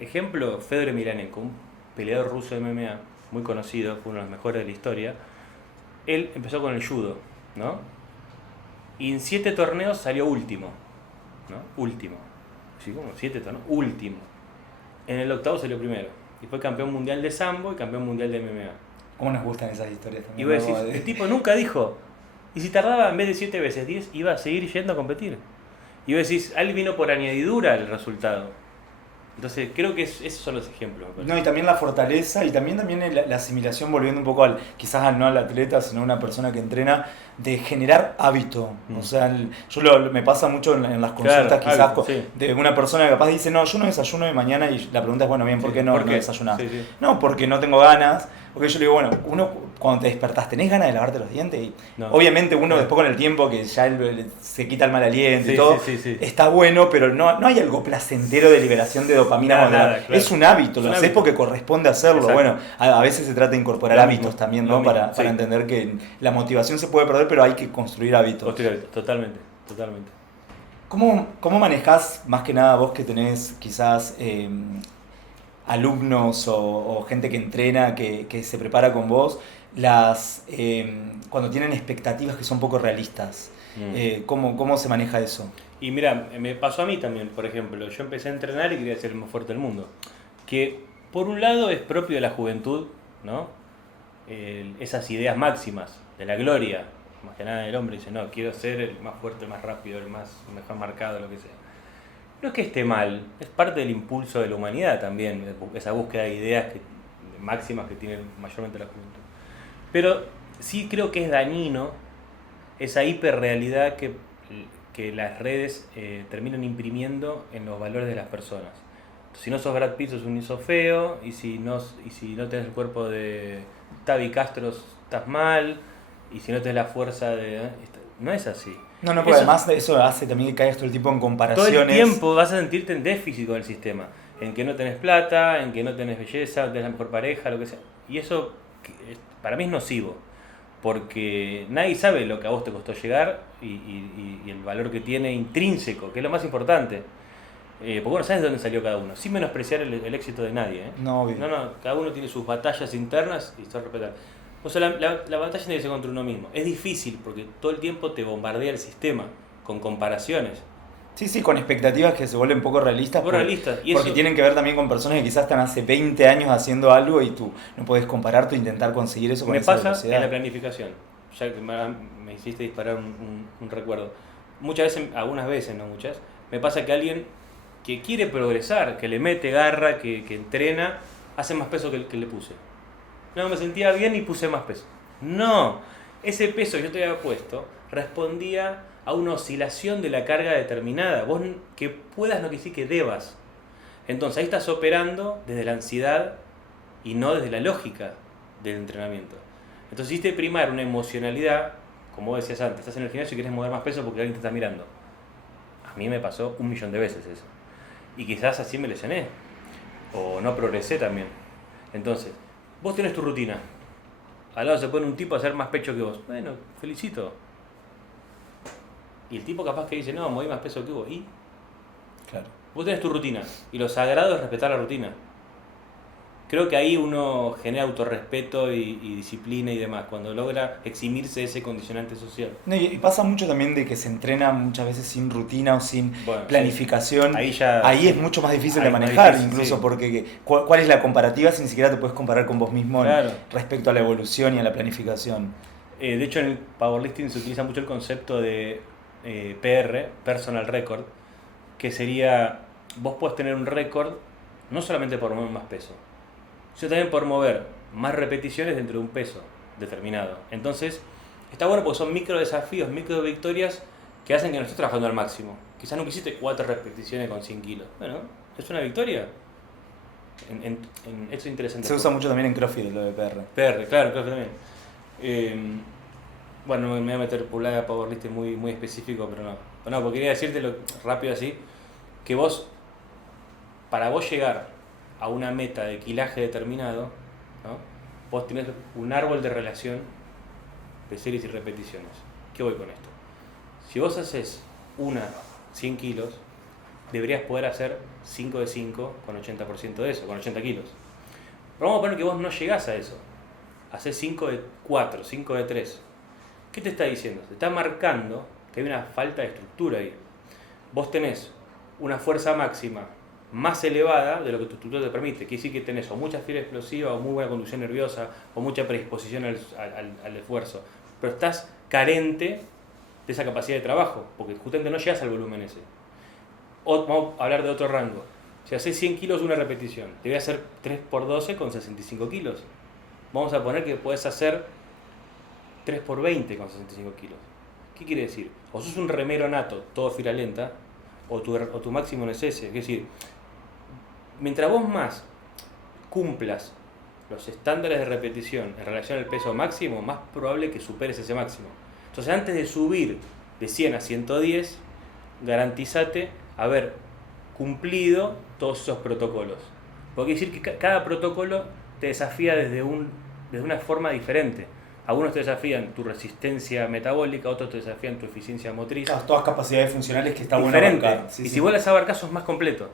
Ejemplo, Fedor Emelianenko, un peleador ruso de MMA, muy conocido, fue uno de los mejores de la historia. Él empezó con el judo, ¿no? Y en 7 torneos salió último, ¿no? Último. ¿Sí? ¿Cómo? 7 torneos, último. En el 8º salió primero. Y fue campeón mundial de sambo y campeón mundial de MMA. ¿Cómo nos gustan esas historias también? Y vos decís, el tipo nunca dijo. Y si tardaba en vez de 7 veces 10, iba a seguir yendo a competir. Y vos decís, él vino por añadidura el resultado. Entonces creo que esos son los ejemplos. No, y también la fortaleza y también la asimilación, volviendo un poco quizás no al atleta, sino a una persona que entrena, de generar hábito. O sea, me pasa mucho en las consultas, claro, quizás hábito, sí. de una persona que capaz dice, no, yo no desayuno de mañana, y la pregunta es, bueno, bien, ¿por qué no desayunás? Sí, sí. No, porque no tengo ganas. Porque yo le digo, bueno, uno cuando te despertás, ¿tenés ganas de lavarte los dientes? Y No. obviamente uno después con el tiempo que ya se quita el mal aliento y Sí, todo, sí. está bueno, pero no hay algo placentero de liberación de dopamina. Nada, claro. Es un hábito, lo haces hábito. porque corresponde hacerlo. Exacto. Bueno, a veces se trata de incorporar hábitos también, ¿no? Para entender que la motivación se puede perder, pero hay que construir hábitos. Totalmente. ¿Cómo manejás, más que nada vos que tenés quizás alumnos o gente que entrena, que se prepara con vos, cuando tienen expectativas que son poco realistas? ¿Cómo se maneja eso? Y mira, me pasó a mí también, por ejemplo, yo empecé a entrenar y quería ser el más fuerte del mundo. Que por un lado es propio de la juventud, ¿no? Esas ideas máximas de la gloria, más que nada el hombre dice, no, quiero ser el más fuerte, el más rápido, el mejor marcado, lo que sea. No es que esté mal, es parte del impulso de la humanidad también, esa búsqueda de ideas máximas que tiene mayormente la juventud. Pero sí creo que es dañino esa hiperrealidad que las redes terminan imprimiendo en los valores de las personas. Si no sos Brad Pitt, sos feo, y si no tenés el cuerpo de Tavi Castro, estás mal, y si no tenés la fuerza de... No es así. No, porque además eso hace también que caigas todo el tiempo en comparaciones. Todo el tiempo vas a sentirte en déficit con el sistema, en que no tenés plata, en que no tenés belleza, no tenés la mejor pareja, lo que sea. Y eso para mí es nocivo, porque nadie sabe lo que a vos te costó llegar y el valor que tiene intrínseco, que es lo más importante. Porque bueno, sabes de dónde salió cada uno, sin menospreciar el éxito de nadie. No, cada uno tiene sus batallas internas y se respetar. O sea, la batalla tiene que ser contra uno mismo. Es difícil porque todo el tiempo te bombardea el sistema con comparaciones. Sí, con expectativas que se vuelven poco realistas. Y porque tienen que ver también con personas que quizás están hace 20 años haciendo algo y tú no podés compararte o intentar conseguir eso con esa velocidad. Me pasa en la planificación. Ya que me hiciste disparar un recuerdo. Algunas veces, no muchas, me pasa que alguien que quiere progresar, que le mete garra, que entrena, hace más peso que el que le puse. No, me sentía bien y puse más peso. No, ese peso que yo te había puesto respondía a una oscilación de la carga determinada. Vos que puedas no quiere decir que debas. Entonces ahí estás operando desde la ansiedad y no desde la lógica del entrenamiento. Entonces hiciste primar una emocionalidad, como vos decías antes, estás en el gimnasio y querés mover más peso porque alguien te está mirando. A mí me pasó 1.000.000 de veces eso. Y quizás así me lesioné. O no progresé también. Entonces, vos tenés tu rutina. Al lado se pone un tipo a hacer más pecho que vos. Bueno, felicito. Y el tipo capaz que dice, no, moví más peso que vos. ¿Y? Claro. Vos tenés tu rutina. Y lo sagrado es respetar la rutina. Creo que ahí uno genera autorrespeto y disciplina y demás, cuando logra eximirse de ese condicionante social. No, y pasa mucho también de que se entrena muchas veces sin rutina o sin planificación. Sí. Ahí es mucho más difícil de manejar, incluso porque ¿cuál es la comparativa si ni siquiera te puedes comparar con vos mismo respecto a la evolución y a la planificación? De hecho, en el powerlifting se utiliza mucho el concepto de PR, Personal Record, que sería, vos podés tener un récord no solamente por mover más peso, sino también por mover más repeticiones dentro de un peso determinado. Entonces, está bueno porque son micro desafíos, micro victorias que hacen que no estés trabajando al máximo. Quizás nunca hiciste 4 repeticiones con 100 kilos. Bueno, es una victoria. Esto es interesante. Se usa mucho también en CrossFit lo de PR. PR, claro, CrossFit también. Bueno, me voy a meter pulada powerlifting muy específico, pero no. No, porque quería decirte rápido así, que para vos llegar a una meta de kilaje determinado, ¿no? Vos tenés un árbol de relación de series y repeticiones. ¿Qué voy con esto? Si vos haces 100 kilos, deberías poder hacer 5 de 5 con 80% de eso, con 80 kilos. Pero vamos a poner que vos no llegás a eso. Haces 5 de 4, 5 de 3. ¿Qué te está diciendo? Te está marcando que hay una falta de estructura ahí. Vos tenés una fuerza máxima más elevada de lo que tu estructura te permite. Quiere decir que tenés o mucha fibra explosiva, o muy buena conducción nerviosa, o mucha predisposición al esfuerzo. Pero estás carente de esa capacidad de trabajo, porque justamente no llegas al volumen ese. O vamos a hablar de otro rango. Si haces 100 kilos una repetición, te voy a hacer 3 por 12 con 65 kilos. Vamos a poner que puedes hacer 3 por 20 con 65 kilos. ¿Qué quiere decir? O sos un remero nato, todo fila lenta, o tu máximo no es ese. Es decir, mientras vos más cumplas los estándares de repetición en relación al peso máximo, más probable que superes ese máximo. Entonces, antes de subir de 100 a 110, garantízate haber cumplido todos esos protocolos. Porque quiere decir que cada protocolo te desafía desde una forma diferente. Algunos te desafían tu resistencia metabólica, otros te desafían tu eficiencia motriz. Todas capacidades funcionales que está bueno diferente. abarcar. Y si vos las abarcás, sos más completo.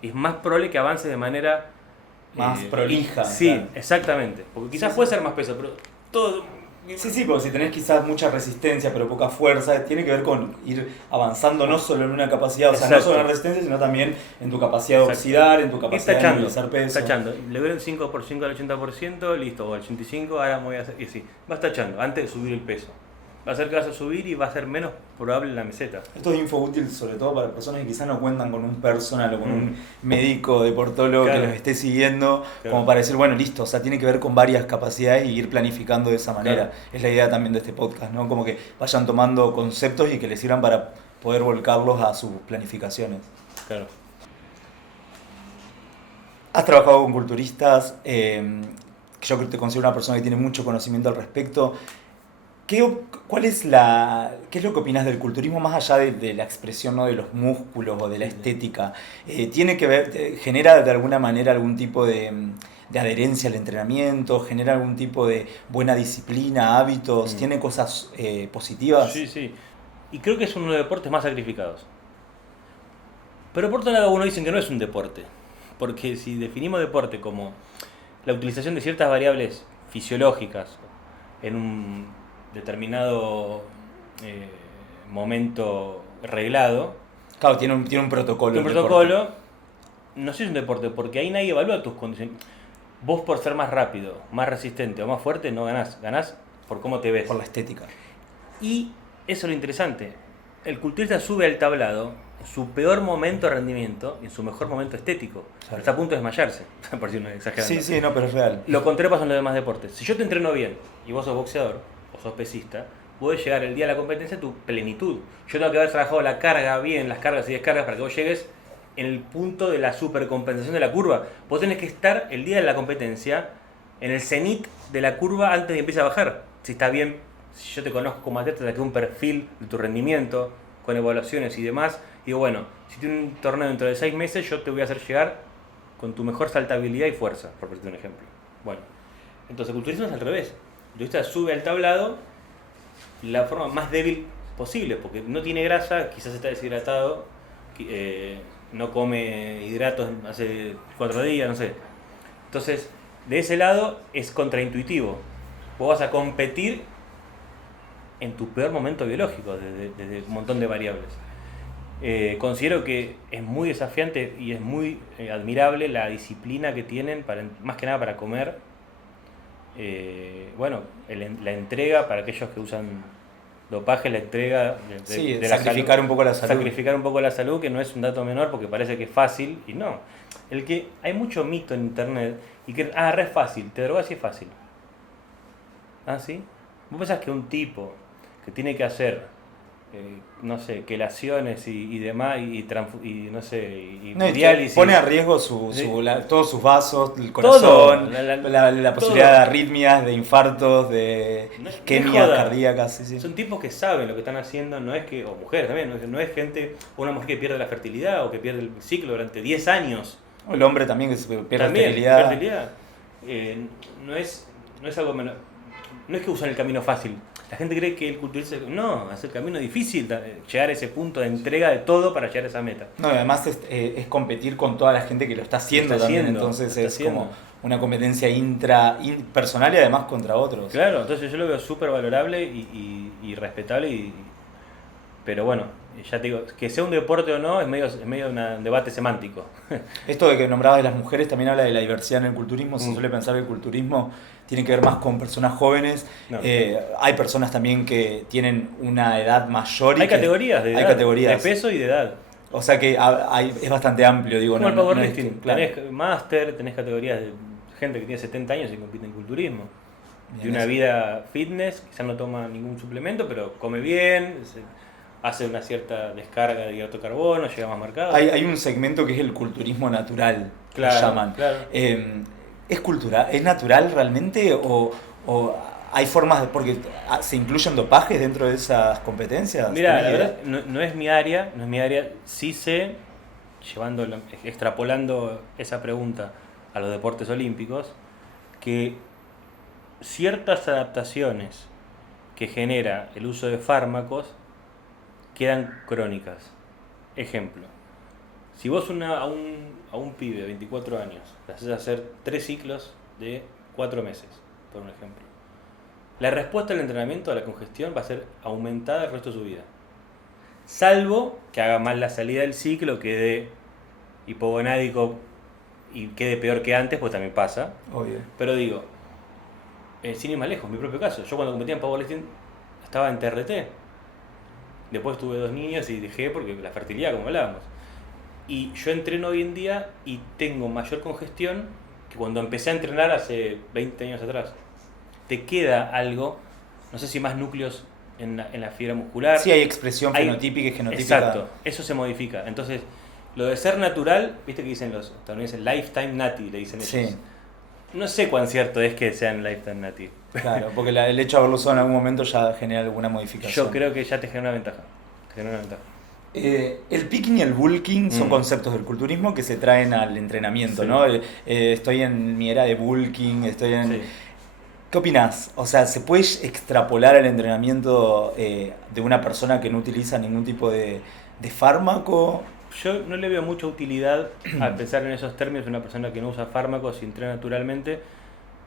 Y es más probable que avances de manera más prolija. Sí, claro. Exactamente. Porque quizás puede ser más peso, pero todo... Sí, porque si tenés quizás mucha resistencia pero poca fuerza, tiene que ver con ir avanzando no solo en una capacidad, o sea, no solo en la resistencia, sino también en tu capacidad de oxidar, en tu capacidad de movilizar peso. Tachando, le doy el 5% al 80%, listo, o al 85%, ahora me voy a hacer, y así, vas tachando, antes de subir el peso. Va a ser que vas a subir y va a ser menos probable la meseta. Esto es info útil sobre todo para personas que quizás no cuentan con un personal o con un médico deportólogo que los esté siguiendo, como para decir, bueno, listo, o sea, tiene que ver con varias capacidades y ir planificando de esa manera. Es la idea también de este podcast, ¿no? Como que vayan tomando conceptos y que les sirvan para poder volcarlos a sus planificaciones. Claro. Has trabajado con culturistas, que yo te considero una persona que tiene mucho conocimiento al respecto. ¿Qué es lo que opinas del culturismo más allá de la expresión, ¿no? De los músculos o de la estética? ¿Tiene que ver, genera de alguna manera algún tipo de adherencia al entrenamiento? ¿Genera algún tipo de buena disciplina, hábitos? ¿Tiene cosas positivas? Sí. Y creo que es uno de los deportes más sacrificados. Pero por otro lado, algunos dicen que no es un deporte. Porque si definimos deporte como la utilización de ciertas variables fisiológicas en un determinado momento reglado. Claro, tiene un protocolo. Un protocolo, no sé si es un deporte, porque ahí nadie evalúa tus condiciones. Vos por ser más rápido, más resistente o más fuerte no ganás, ganás por cómo te ves. Por la estética. Y eso es lo interesante. El culturista sube al tablado en su peor momento de rendimiento y en su mejor momento estético. Claro. Está a punto de desmayarse, por si no exagerando. Sí, no, pero es real. Lo contrario pasa en los demás deportes. Si yo te entreno bien y vos sos boxeador o sos pesista, podés llegar el día de la competencia a tu plenitud. Yo tengo que haber trabajado la carga bien, las cargas y descargas, para que vos llegues en el punto de la supercompensación de la curva. Vos tenés que estar el día de la competencia en el cenit de la curva antes de que empiece a bajar. Si está bien, si yo te conozco como atleta, te saqué un perfil de tu rendimiento, con evaluaciones y demás. Y digo, bueno, si tienes un torneo dentro de 6 meses, yo te voy a hacer llegar con tu mejor saltabilidad y fuerza, por ponerte un ejemplo. Bueno, entonces el culturismo es al revés. El culturista sube al tablado la forma más débil posible, porque no tiene grasa, quizás está deshidratado, no come hidratos hace 4 días, no sé. Entonces, de ese lado es contraintuitivo. Vos vas a competir en tu peor momento biológico, desde un montón de variables. Considero que es muy desafiante y es muy admirable la disciplina que tienen, más que nada para comer. La entrega para aquellos que usan dopaje, la entrega de sacrificar un poco la salud. Sacrificar un poco la salud, que no es un dato menor porque parece que es fácil, y no. Hay mucho mito en internet y que es fácil, te drogas y es fácil. ¿Ah, sí? ¿Vos pensás que un tipo que tiene que hacer quelaciones y demás, y diálisis, pone a riesgo todos sus vasos, el corazón, la posibilidad de arritmias, de infartos, de isquemias cardíacas. Sí. Son tipos que saben lo que están haciendo, o mujeres también, no es gente, una mujer que pierde la fertilidad o que pierde el ciclo durante 10 años. O el hombre también que pierde la fertilidad. No es algo menor. No es que usan el camino fácil. La gente cree que el culturista es el camino difícil, llegar a ese punto de entrega de todo para llegar a esa meta. No, además es competir con toda la gente que lo está haciendo también, entonces es como una competencia personal y además contra otros. Claro, entonces yo lo veo súper valorable y respetable, pero bueno, ya te digo, que sea un deporte o no es medio de un debate semántico. Esto de que nombrabas de las mujeres también habla de la diversidad en el culturismo. Se suele pensar que el culturismo tiene que ver más con personas jóvenes. No. Hay personas también que tienen una edad mayor. Hay categorías de edad, hay categorías de peso y de edad. O sea que es bastante amplio, digo. Como No, el no powerlifting, es claro. tenés máster, tenés categorías de gente que tiene 70 años y compite en culturismo. Bien, De una eso. vida fitness, quizás no toma ningún suplemento, pero come bien, hace una cierta descarga de hidrato de carbono, llega más marcado. Hay un segmento que es el culturismo natural, Claro, lo llaman. claro. ¿Es cultural? ¿Es natural realmente? ¿O hay formas porque se incluyen dopajes dentro de esas competencias? Mira, la ¿Tenés idea? verdad no es mi área, no es mi área. Sí sé, extrapolando esa pregunta a los deportes olímpicos, que ciertas adaptaciones que genera el uso de fármacos quedan crónicas. Ejemplo, si vos a un pibe de 24 años le haces hacer 3 ciclos de 4 meses, por un ejemplo, la respuesta al entrenamiento a la congestión va a ser aumentada el resto de su vida. Salvo que haga mal la salida del ciclo, quede hipogonádico y quede peor que antes, pues también pasa. Obvio. Pero digo, sin ir más lejos, mi propio caso. Yo cuando competía en powerlifting estaba en TRT. Después tuve 2 niños y dejé porque la fertilidad, como hablábamos. Y yo entreno hoy en día y tengo mayor congestión que cuando empecé a entrenar hace 20 años atrás. Te queda algo, no sé si más núcleos en la fibra muscular. Sí, hay expresión fenotípica y genotípica. Exacto, eso se modifica. Entonces, lo de ser natural, viste que dicen los estadounidenses, lifetime nati, le dicen ellos. Sí. No sé cuán cierto es que sean lifetime nati. Claro, porque el hecho de haberlo usado en algún momento ya genera alguna modificación. Yo creo que ya te genera una ventaja. El picking y el bulking son conceptos del culturismo que se traen al entrenamiento, sí. ¿No? Estoy en mi era de bulking, estoy en... Sí. ¿Qué opinás? O sea, ¿se puede extrapolar el entrenamiento de una persona que no utiliza ningún tipo de fármaco? Yo no le veo mucha utilidad al pensar en esos términos de una persona que no usa fármacos y entrena naturalmente.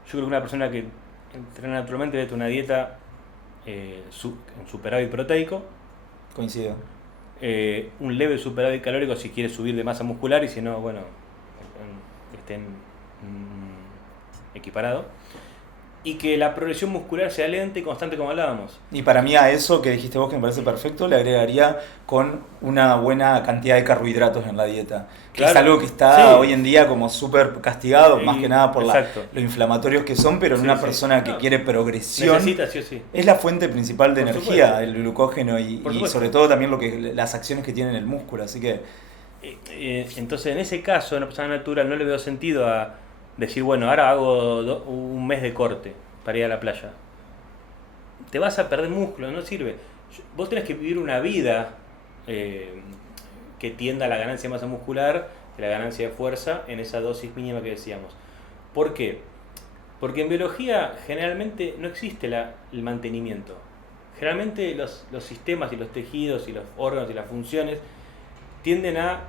Yo creo que una persona que entrena naturalmente debe tener una dieta en superávit proteico. Coincido. Un leve superávit calórico si quiere subir de masa muscular y si no, bueno, estén equiparados. Y que la progresión muscular sea lenta y constante como hablábamos. Y para mí a eso que dijiste vos que me parece perfecto, le agregaría con una buena cantidad de carbohidratos en la dieta. Que claro, es algo que está hoy en día como súper castigado, más que nada por lo inflamatorios que son, pero en una persona que quiere progresión, necesita, sí o sí. Es la fuente principal de energía, el glucógeno y sobre todo también las acciones que tiene en el músculo. Así que entonces en ese caso, en una persona natural no le veo sentido a decir, bueno, ahora hago un mes de corte para ir a la playa. Te vas a perder músculo, no sirve. Vos tenés que vivir una vida que tienda a la ganancia de masa muscular, de la ganancia de fuerza, en esa dosis mínima que decíamos. ¿Por qué? Porque en biología generalmente no existe el mantenimiento. Generalmente los sistemas y los tejidos y los órganos y las funciones tienden a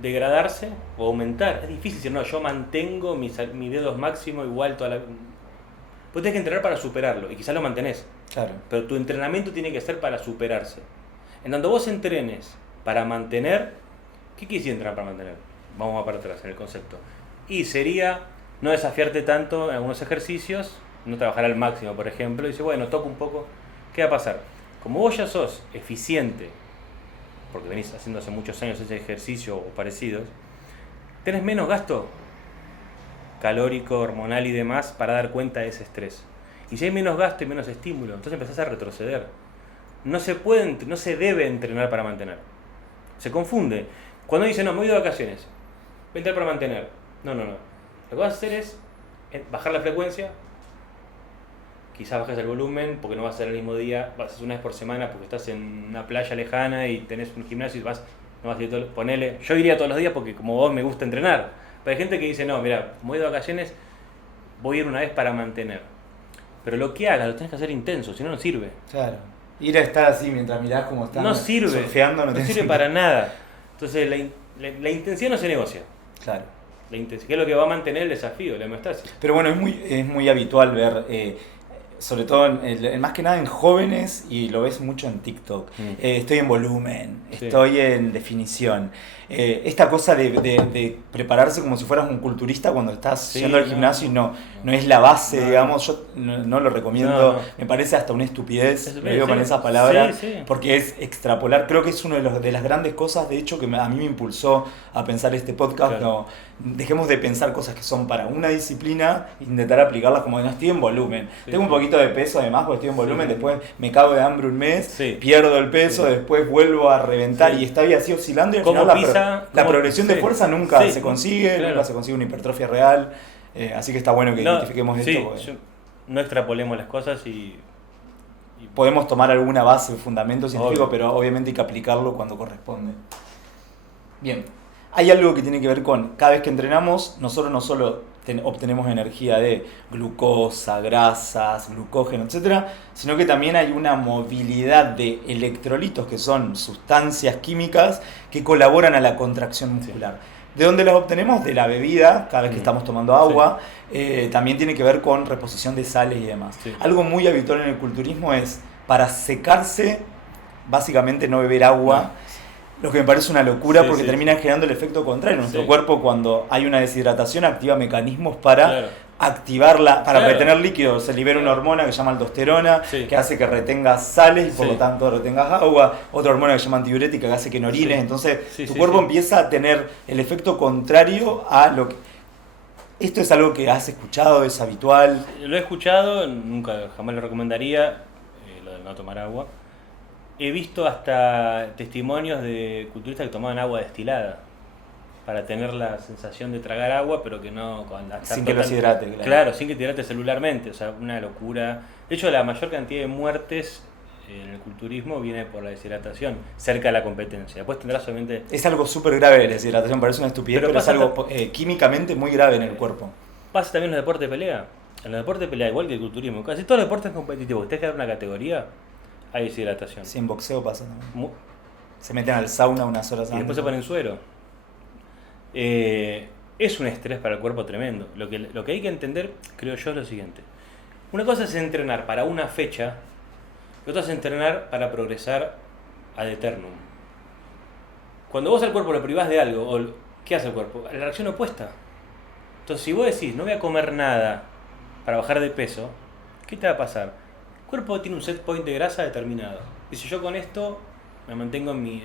degradarse o aumentar. Es difícil decir, no, yo mantengo mi dedos máximo igual toda la... Vos tenés que entrenar para superarlo y quizás lo mantenés. Claro. Pero tu entrenamiento tiene que ser para superarse. En tanto vos entrenes para mantener, ¿qué quiere decir entrenar para mantener? Vamos para atrás en el concepto. Y sería no desafiarte tanto en algunos ejercicios, no trabajar al máximo, por ejemplo, y dice, bueno, toco un poco, ¿qué va a pasar? Como vos ya sos eficiente, porque venís haciendo hace muchos años ese ejercicio o parecidos, tenés menos gasto calórico, hormonal y demás para dar cuenta de ese estrés. Y si hay menos gasto y menos estímulo, entonces empezás a retroceder. No se debe entrenar para mantener. Se confunde. Cuando dicen, no, me voy de vacaciones, voy a entrenar para mantener. No. Lo que vas a hacer es bajar la frecuencia, quizás bajes el volumen porque no vas a hacer el mismo día, vas a hacer una vez por semana porque estás en una playa lejana y tenés un gimnasio y no vas a ir ponele, yo iría todos los días porque como vos me gusta entrenar, pero hay gente que dice, no, mira, me voy de vacaciones, voy a ir una vez para mantener, pero lo que hagas lo tenés que hacer intenso, si no, no sirve. Claro, ir a estar así mientras mirás cómo están no sirve, surfeando, no sirve para nada. Entonces la intensidad no se negocia. Claro. La intensidad es lo que va a mantener el desafío, la hemostasis. Pero bueno, es muy habitual ver sobre todo más que nada en jóvenes, y lo ves mucho en TikTok. Estoy en volumen, estoy en definición. Esta cosa de prepararse como si fueras un culturista cuando estás yendo al gimnasio y no es la base, digamos. Yo no lo recomiendo, me parece hasta una estupidez, lo digo con esas palabras, porque es extrapolar. Creo que es una de las grandes cosas, de hecho, que a mí me impulsó a pensar este podcast. Claro. No, dejemos de pensar cosas que son para una disciplina e intentar aplicarlas como de no estoy en volumen. Tengo un poquito de peso además porque estoy en volumen, después me cago de hambre un mes, pierdo el peso, después vuelvo a reventar y estoy así oscilando, y al final la progresión de fuerza nunca se consigue, nunca se consigue una hipertrofia real. Así que está bueno que identifiquemos esto. No extrapolemos las cosas y podemos tomar alguna base, fundamento científico, pero obviamente hay que aplicarlo cuando corresponde. Bien, hay algo que tiene que ver con, cada vez que entrenamos, nosotros no solo obtenemos energía de glucosa, grasas, glucógeno, etcétera, sino que también hay una movilidad de electrolitos, que son sustancias químicas que colaboran a la contracción muscular. ¿De dónde las obtenemos? De la bebida, cada vez que estamos tomando agua. También tiene que ver con reposición de sales y demás. Algo muy habitual en el culturismo es, para secarse, básicamente no beber agua. Lo que me parece una locura porque termina generando el efecto contrario. Nuestro cuerpo, cuando hay una deshidratación, activa mecanismos para activarla, para retener líquidos. Se libera una hormona que se llama aldosterona, que hace que retengas sales y por lo tanto retengas agua. Otra hormona que se llama antidiurética que hace que no orines. Entonces tu cuerpo empieza a tener el efecto contrario a lo que... ¿Esto es algo que has escuchado? ¿Es habitual? Lo he escuchado, jamás lo recomendaría, lo de no tomar agua. He visto hasta testimonios de culturistas que tomaban agua destilada para tener la sensación de tragar agua, pero que no... Sin que los hidrate. Claro, sin que te hidrate celularmente. O sea, una locura. De hecho, la mayor cantidad de muertes en el culturismo viene por la deshidratación, cerca de la competencia. Después tendrás obviamente... Es algo súper grave la deshidratación, parece una estupidez, pero es algo químicamente muy grave en el cuerpo. Pasa también en los deportes de pelea. En los deportes de pelea, igual que el culturismo, casi todos los deportes competitivos, ustedes que dar una categoría, hay deshidratación. Sí, en boxeo pasa también. Se meten al sauna unas horas antes. Y después se ponen suero. Es un estrés para el cuerpo tremendo. Lo que hay que entender, creo yo, es lo siguiente. Una cosa es entrenar para una fecha, y otra es entrenar para progresar ad eternum. Cuando vos al cuerpo lo privás de algo, ¿qué hace el cuerpo? La reacción opuesta. Entonces, si vos decís, no voy a comer nada para bajar de peso, ¿qué te va a pasar? El cuerpo tiene un set point de grasa determinado. Dice, yo con esto me mantengo en mi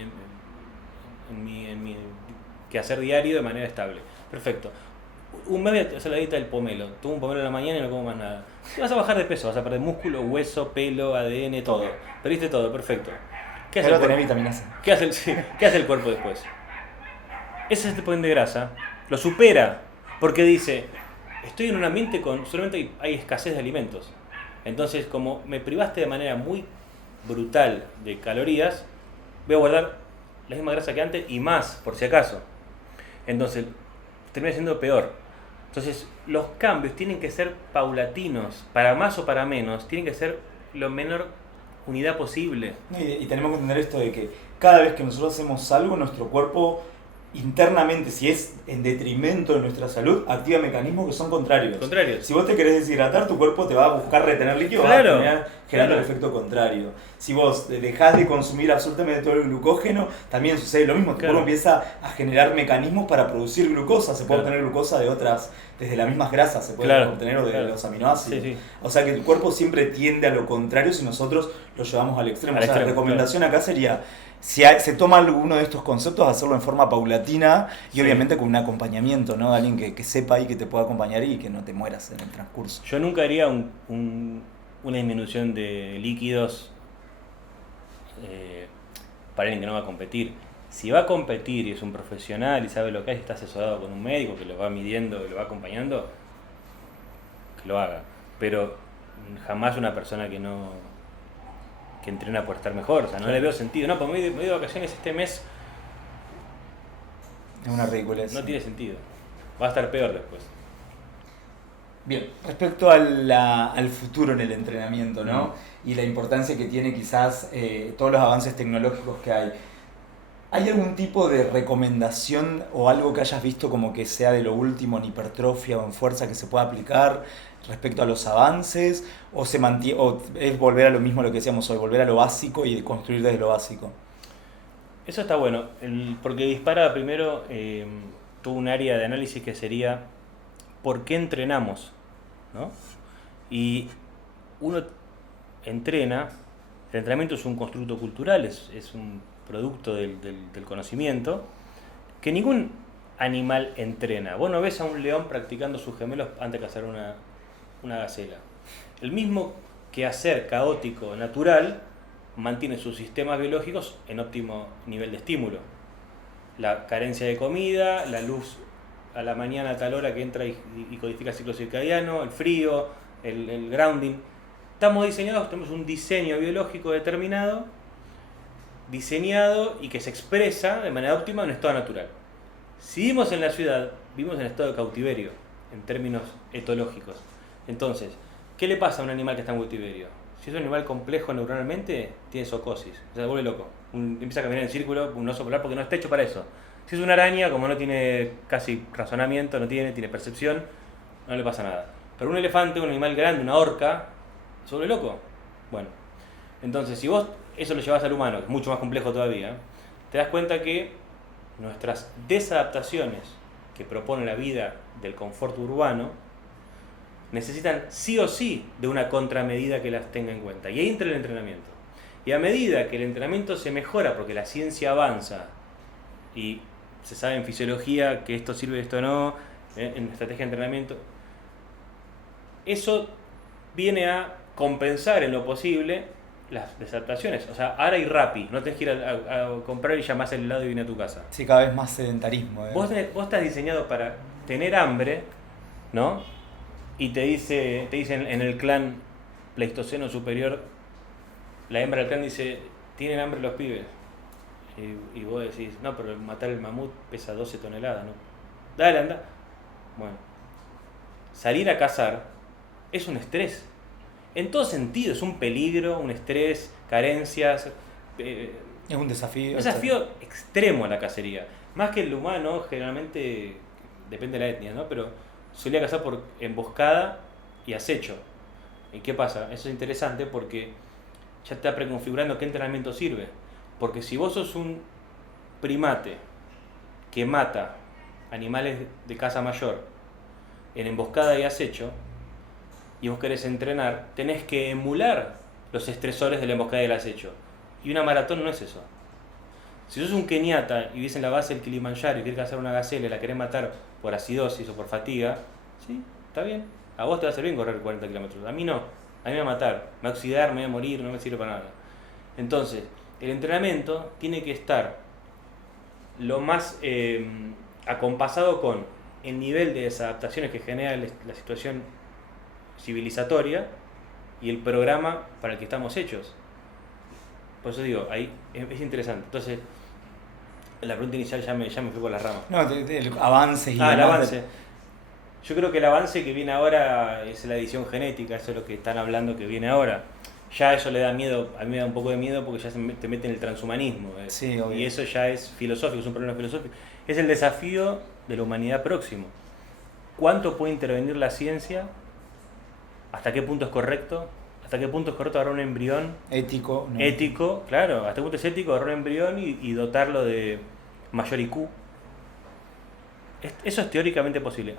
quehacer diario de manera estable. Perfecto. Un mes voy a hacer la dieta del pomelo. Tomo un pomelo en la mañana y no como más nada. Vas a bajar de peso, vas a perder músculo, hueso, pelo, ADN, todo. Perdiste todo, perfecto. ¿Qué hace el cuerpo? Vitamina C. ¿Qué hace el cuerpo después? Ese set point de grasa lo supera porque dice, estoy en un ambiente con solamente hay escasez de alimentos. Entonces, como me privaste de manera muy brutal de calorías, voy a guardar la misma grasa que antes y más, por si acaso. Entonces, termina siendo peor. Entonces, los cambios tienen que ser paulatinos, para más o para menos, tienen que ser lo menor unidad posible. Y tenemos que entender esto de que cada vez que nosotros hacemos algo, nuestro cuerpo internamente, si es en detrimento de nuestra salud, activa mecanismos que son contrarios. Si vos te querés deshidratar, tu cuerpo te va a buscar retener líquido, va a terminar generando el efecto contrario. Si vos dejás de consumir absolutamente todo el glucógeno, también sucede lo mismo. Tu cuerpo empieza a generar mecanismos para producir glucosa. Se puede obtener glucosa de otras, desde las mismas grasas, se puede obtener de los aminoácidos. O sea que el cuerpo siempre tiende a lo contrario si nosotros lo llevamos al extremo. La recomendación acá sería, si se toma alguno de estos conceptos, hacerlo en forma paulatina y obviamente con un acompañamiento, ¿no? De alguien que sepa y que te pueda acompañar y que no te mueras en el transcurso. Yo nunca haría una disminución de líquidos para alguien que no va a competir. Si va a competir y es un profesional y sabe lo que es, está asesorado con un médico que lo va midiendo y lo va acompañando, que lo haga. Pero jamás una persona que entrena por estar mejor, o sea, no le veo sentido. No, pues me voy de vacaciones este mes. Es una ridiculez. No tiene sentido. Va a estar peor después. Bien, respecto al futuro en el entrenamiento, ¿no? Y la importancia que tiene quizás todos los avances tecnológicos que hay. ¿Hay algún tipo de recomendación o algo que hayas visto como que sea de lo último en hipertrofia o en fuerza que se pueda aplicar respecto a los avances? ¿O se mantiene, o es volver a lo mismo lo que decíamos hoy, volver a lo básico y construir desde lo básico? Eso está bueno, porque dispara primero todo un área de análisis que sería ¿por qué entrenamos? ¿No? Y uno entrena, el entrenamiento es un constructo cultural, es un producto del conocimiento, que ningún animal entrena. Vos no ves a un león practicando sus gemelos antes de cazar una gacela. El mismo quehacer caótico natural mantiene sus sistemas biológicos en óptimo nivel de estímulo. La carencia de comida, la luz a la mañana a tal hora que entra y codifica el ciclo circadiano, el frío, el grounding. Estamos diseñados, tenemos un diseño biológico determinado, diseñado y que se expresa de manera óptima en un estado natural. Si vivimos en la ciudad, vivimos en estado de cautiverio, en términos etológicos. Entonces, ¿qué le pasa a un animal que está en cautiverio? Si es un animal complejo neuronalmente, tiene psicosis, se vuelve loco. Empieza a caminar en círculo, un oso polar, porque no está hecho para eso. Si es una araña, como no tiene casi razonamiento, tiene percepción, no le pasa nada. Pero un elefante, un animal grande, una orca, se vuelve loco. Bueno, entonces si vos eso lo llevas al humano, que es mucho más complejo todavía, te das cuenta que nuestras desadaptaciones que propone la vida del confort urbano necesitan sí o sí de una contramedida que las tenga en cuenta. Y ahí entra el entrenamiento. Y a medida que el entrenamiento se mejora, porque la ciencia avanza y se sabe en fisiología que esto sirve y esto no, en estrategia de entrenamiento, eso viene a compensar en lo posible las desadaptaciones. O sea, ahora hay Rappi, no tenés que ir a comprar y llamás el helado y viene a tu casa. Sí, cada vez más sedentarismo. Vos estás diseñado para tener hambre, ¿no? Y te dicen en el clan Pleistoceno superior, la hembra del clan dice, tienen hambre los pibes. Y vos decís, no, pero matar el mamut pesa 12 toneladas, ¿no? Dale, anda. Bueno, salir a cazar es un estrés. En todo sentido, es un peligro, un estrés, carencias. Es un desafío. Un desafío extremo a la cacería. Más que el humano, generalmente, depende de la etnia, ¿no? Pero solía cazar por emboscada y acecho. ¿Y qué pasa? Eso es interesante porque ya está preconfigurando qué entrenamiento sirve. Porque si vos sos un primate que mata animales de caza mayor en emboscada y acecho, y vos querés entrenar, tenés que emular los estresores de la emboscada y el acecho. Y una maratón no es eso. Si sos un keniata y vivís en la base del Kilimanjaro y querés cazar una gacela y la querés matar por acidosis o por fatiga, sí, está bien. A vos te va a hacer bien correr 40 kilómetros. A mí no. A mí me va a matar. Me va a oxidar, me va a morir, no me sirve para nada. Entonces, el entrenamiento tiene que estar lo más acompasado con el nivel de desadaptaciones que genera la situación civilizatoria y el programa para el que estamos hechos. Por eso digo, ahí es interesante. Entonces, la pregunta inicial ya me fui por las ramas. No, el avance y el avance. Yo creo que el avance que viene ahora es la edición genética, eso es lo que están hablando que viene ahora. Ya eso le da miedo, a mí me da un poco de miedo porque ya te mete en el transhumanismo. Sí, obvio. Y eso ya es filosófico, es un problema filosófico. Es el desafío de la humanidad próximo. ¿Cuánto puede intervenir la ciencia? ¿Hasta qué punto es correcto? ¿Hasta qué punto es correcto agarrar un embrión? Ético. ¿No? Ético, claro. ¿Hasta qué punto es ético agarrar un embrión y dotarlo de mayor IQ? Eso es teóricamente posible.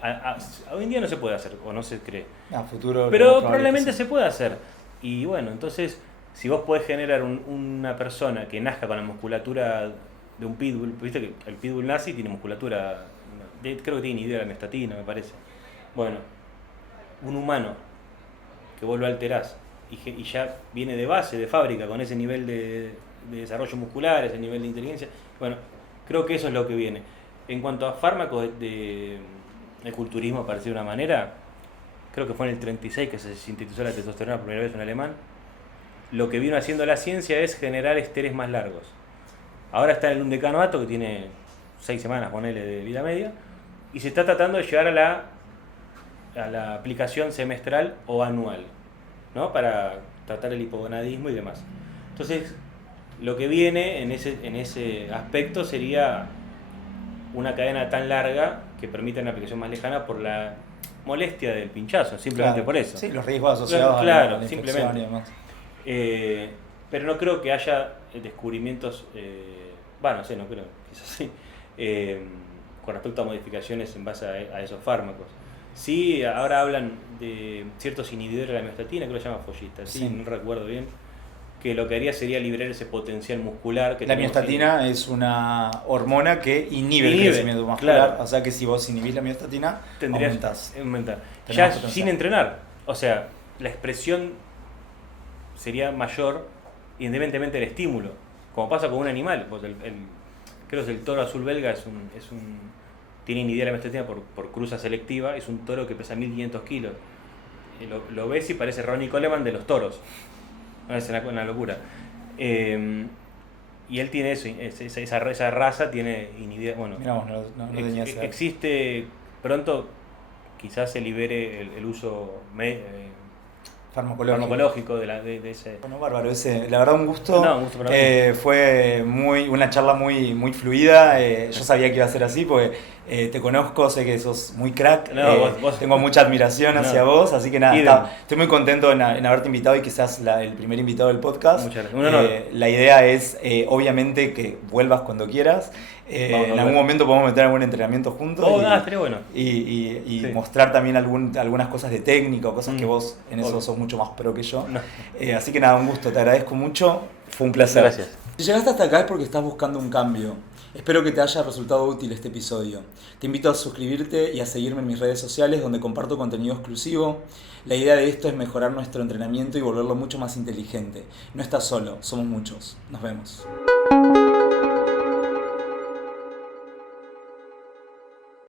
Hoy en día no se puede hacer, o no se cree. A futuro. Pero probablemente se pueda hacer. Y bueno, entonces, si vos podés generar una persona que nazca con la musculatura de un pitbull, viste que el pitbull nazi tiene musculatura, creo que tiene hidroelastina, me parece. Bueno, un humano que vos lo alterás y ya viene de base, de fábrica, con ese nivel de desarrollo muscular, ese nivel de inteligencia, bueno, creo que eso es lo que viene. En cuanto a fármacos de culturismo, para decir de una manera, creo que fue en el 36 que se sintetizó la testosterona por primera vez en alemán. Lo que vino haciendo la ciencia es generar esteres más largos. Ahora está en un decanoato que tiene 6 semanas, ponele, de vida media, y se está tratando de llegar a la aplicación semestral o anual, ¿no? Para tratar el hipogonadismo y demás. Entonces, Lo que viene en ese aspecto sería una cadena tan larga que permita una aplicación más lejana por la molestia del pinchazo, simplemente por eso. Sí, los riesgos asociados claro, a la simplemente. infección y demás. Pero no creo que haya descubrimientos, no sé, no creo, quizás sí, con respecto a modificaciones en base a esos fármacos. Sí, ahora hablan de ciertos inhibidores de la miostatina, creo que se llama Follista, sí, no recuerdo bien, que lo que haría sería liberar ese potencial muscular que la miostatina es una hormona que inhibe el crecimiento muscular, claro. O sea que si vos inhibís la miostatina, aumentás. Ya sin entrenar, o sea, la expresión sería mayor independientemente del estímulo, como pasa con un animal. Pues creo que el toro azul belga tiene inhibida la miostatina por cruza selectiva, es un toro que pesa 1500 kilos. Lo ves y parece Ronnie Coleman de los toros. Es una locura. Y él tiene eso, esa raza tiene inhibida. Bueno, mirá, no tenía existe pronto, quizás se libere el uso farmacológico de ese. Bueno, bárbaro, la verdad un gusto. No, un gusto para mí. Fue una charla muy fluida. Yo sabía que iba a ser así porque te conozco, sé que sos muy crack. Vos. Tengo mucha admiración hacia vos, así que nada, estoy muy contento en haberte invitado y que seas el primer invitado del podcast. Muchas gracias. Un honor. La idea es, obviamente, que vuelvas cuando quieras. En algún momento podemos meter algún entrenamiento juntos estaría bueno. y mostrar también algunas cosas de técnica o cosas que vos en eso sos mucho más pro que yo. Así que nada, un gusto, te agradezco mucho, fue un placer. Gracias. Si llegaste hasta acá es porque estás buscando un cambio. Espero que te haya resultado útil este episodio. Te invito a suscribirte y a seguirme en mis redes sociales donde comparto contenido exclusivo. La idea de esto es mejorar nuestro entrenamiento y volverlo mucho más inteligente. No estás solo, somos muchos. Nos vemos.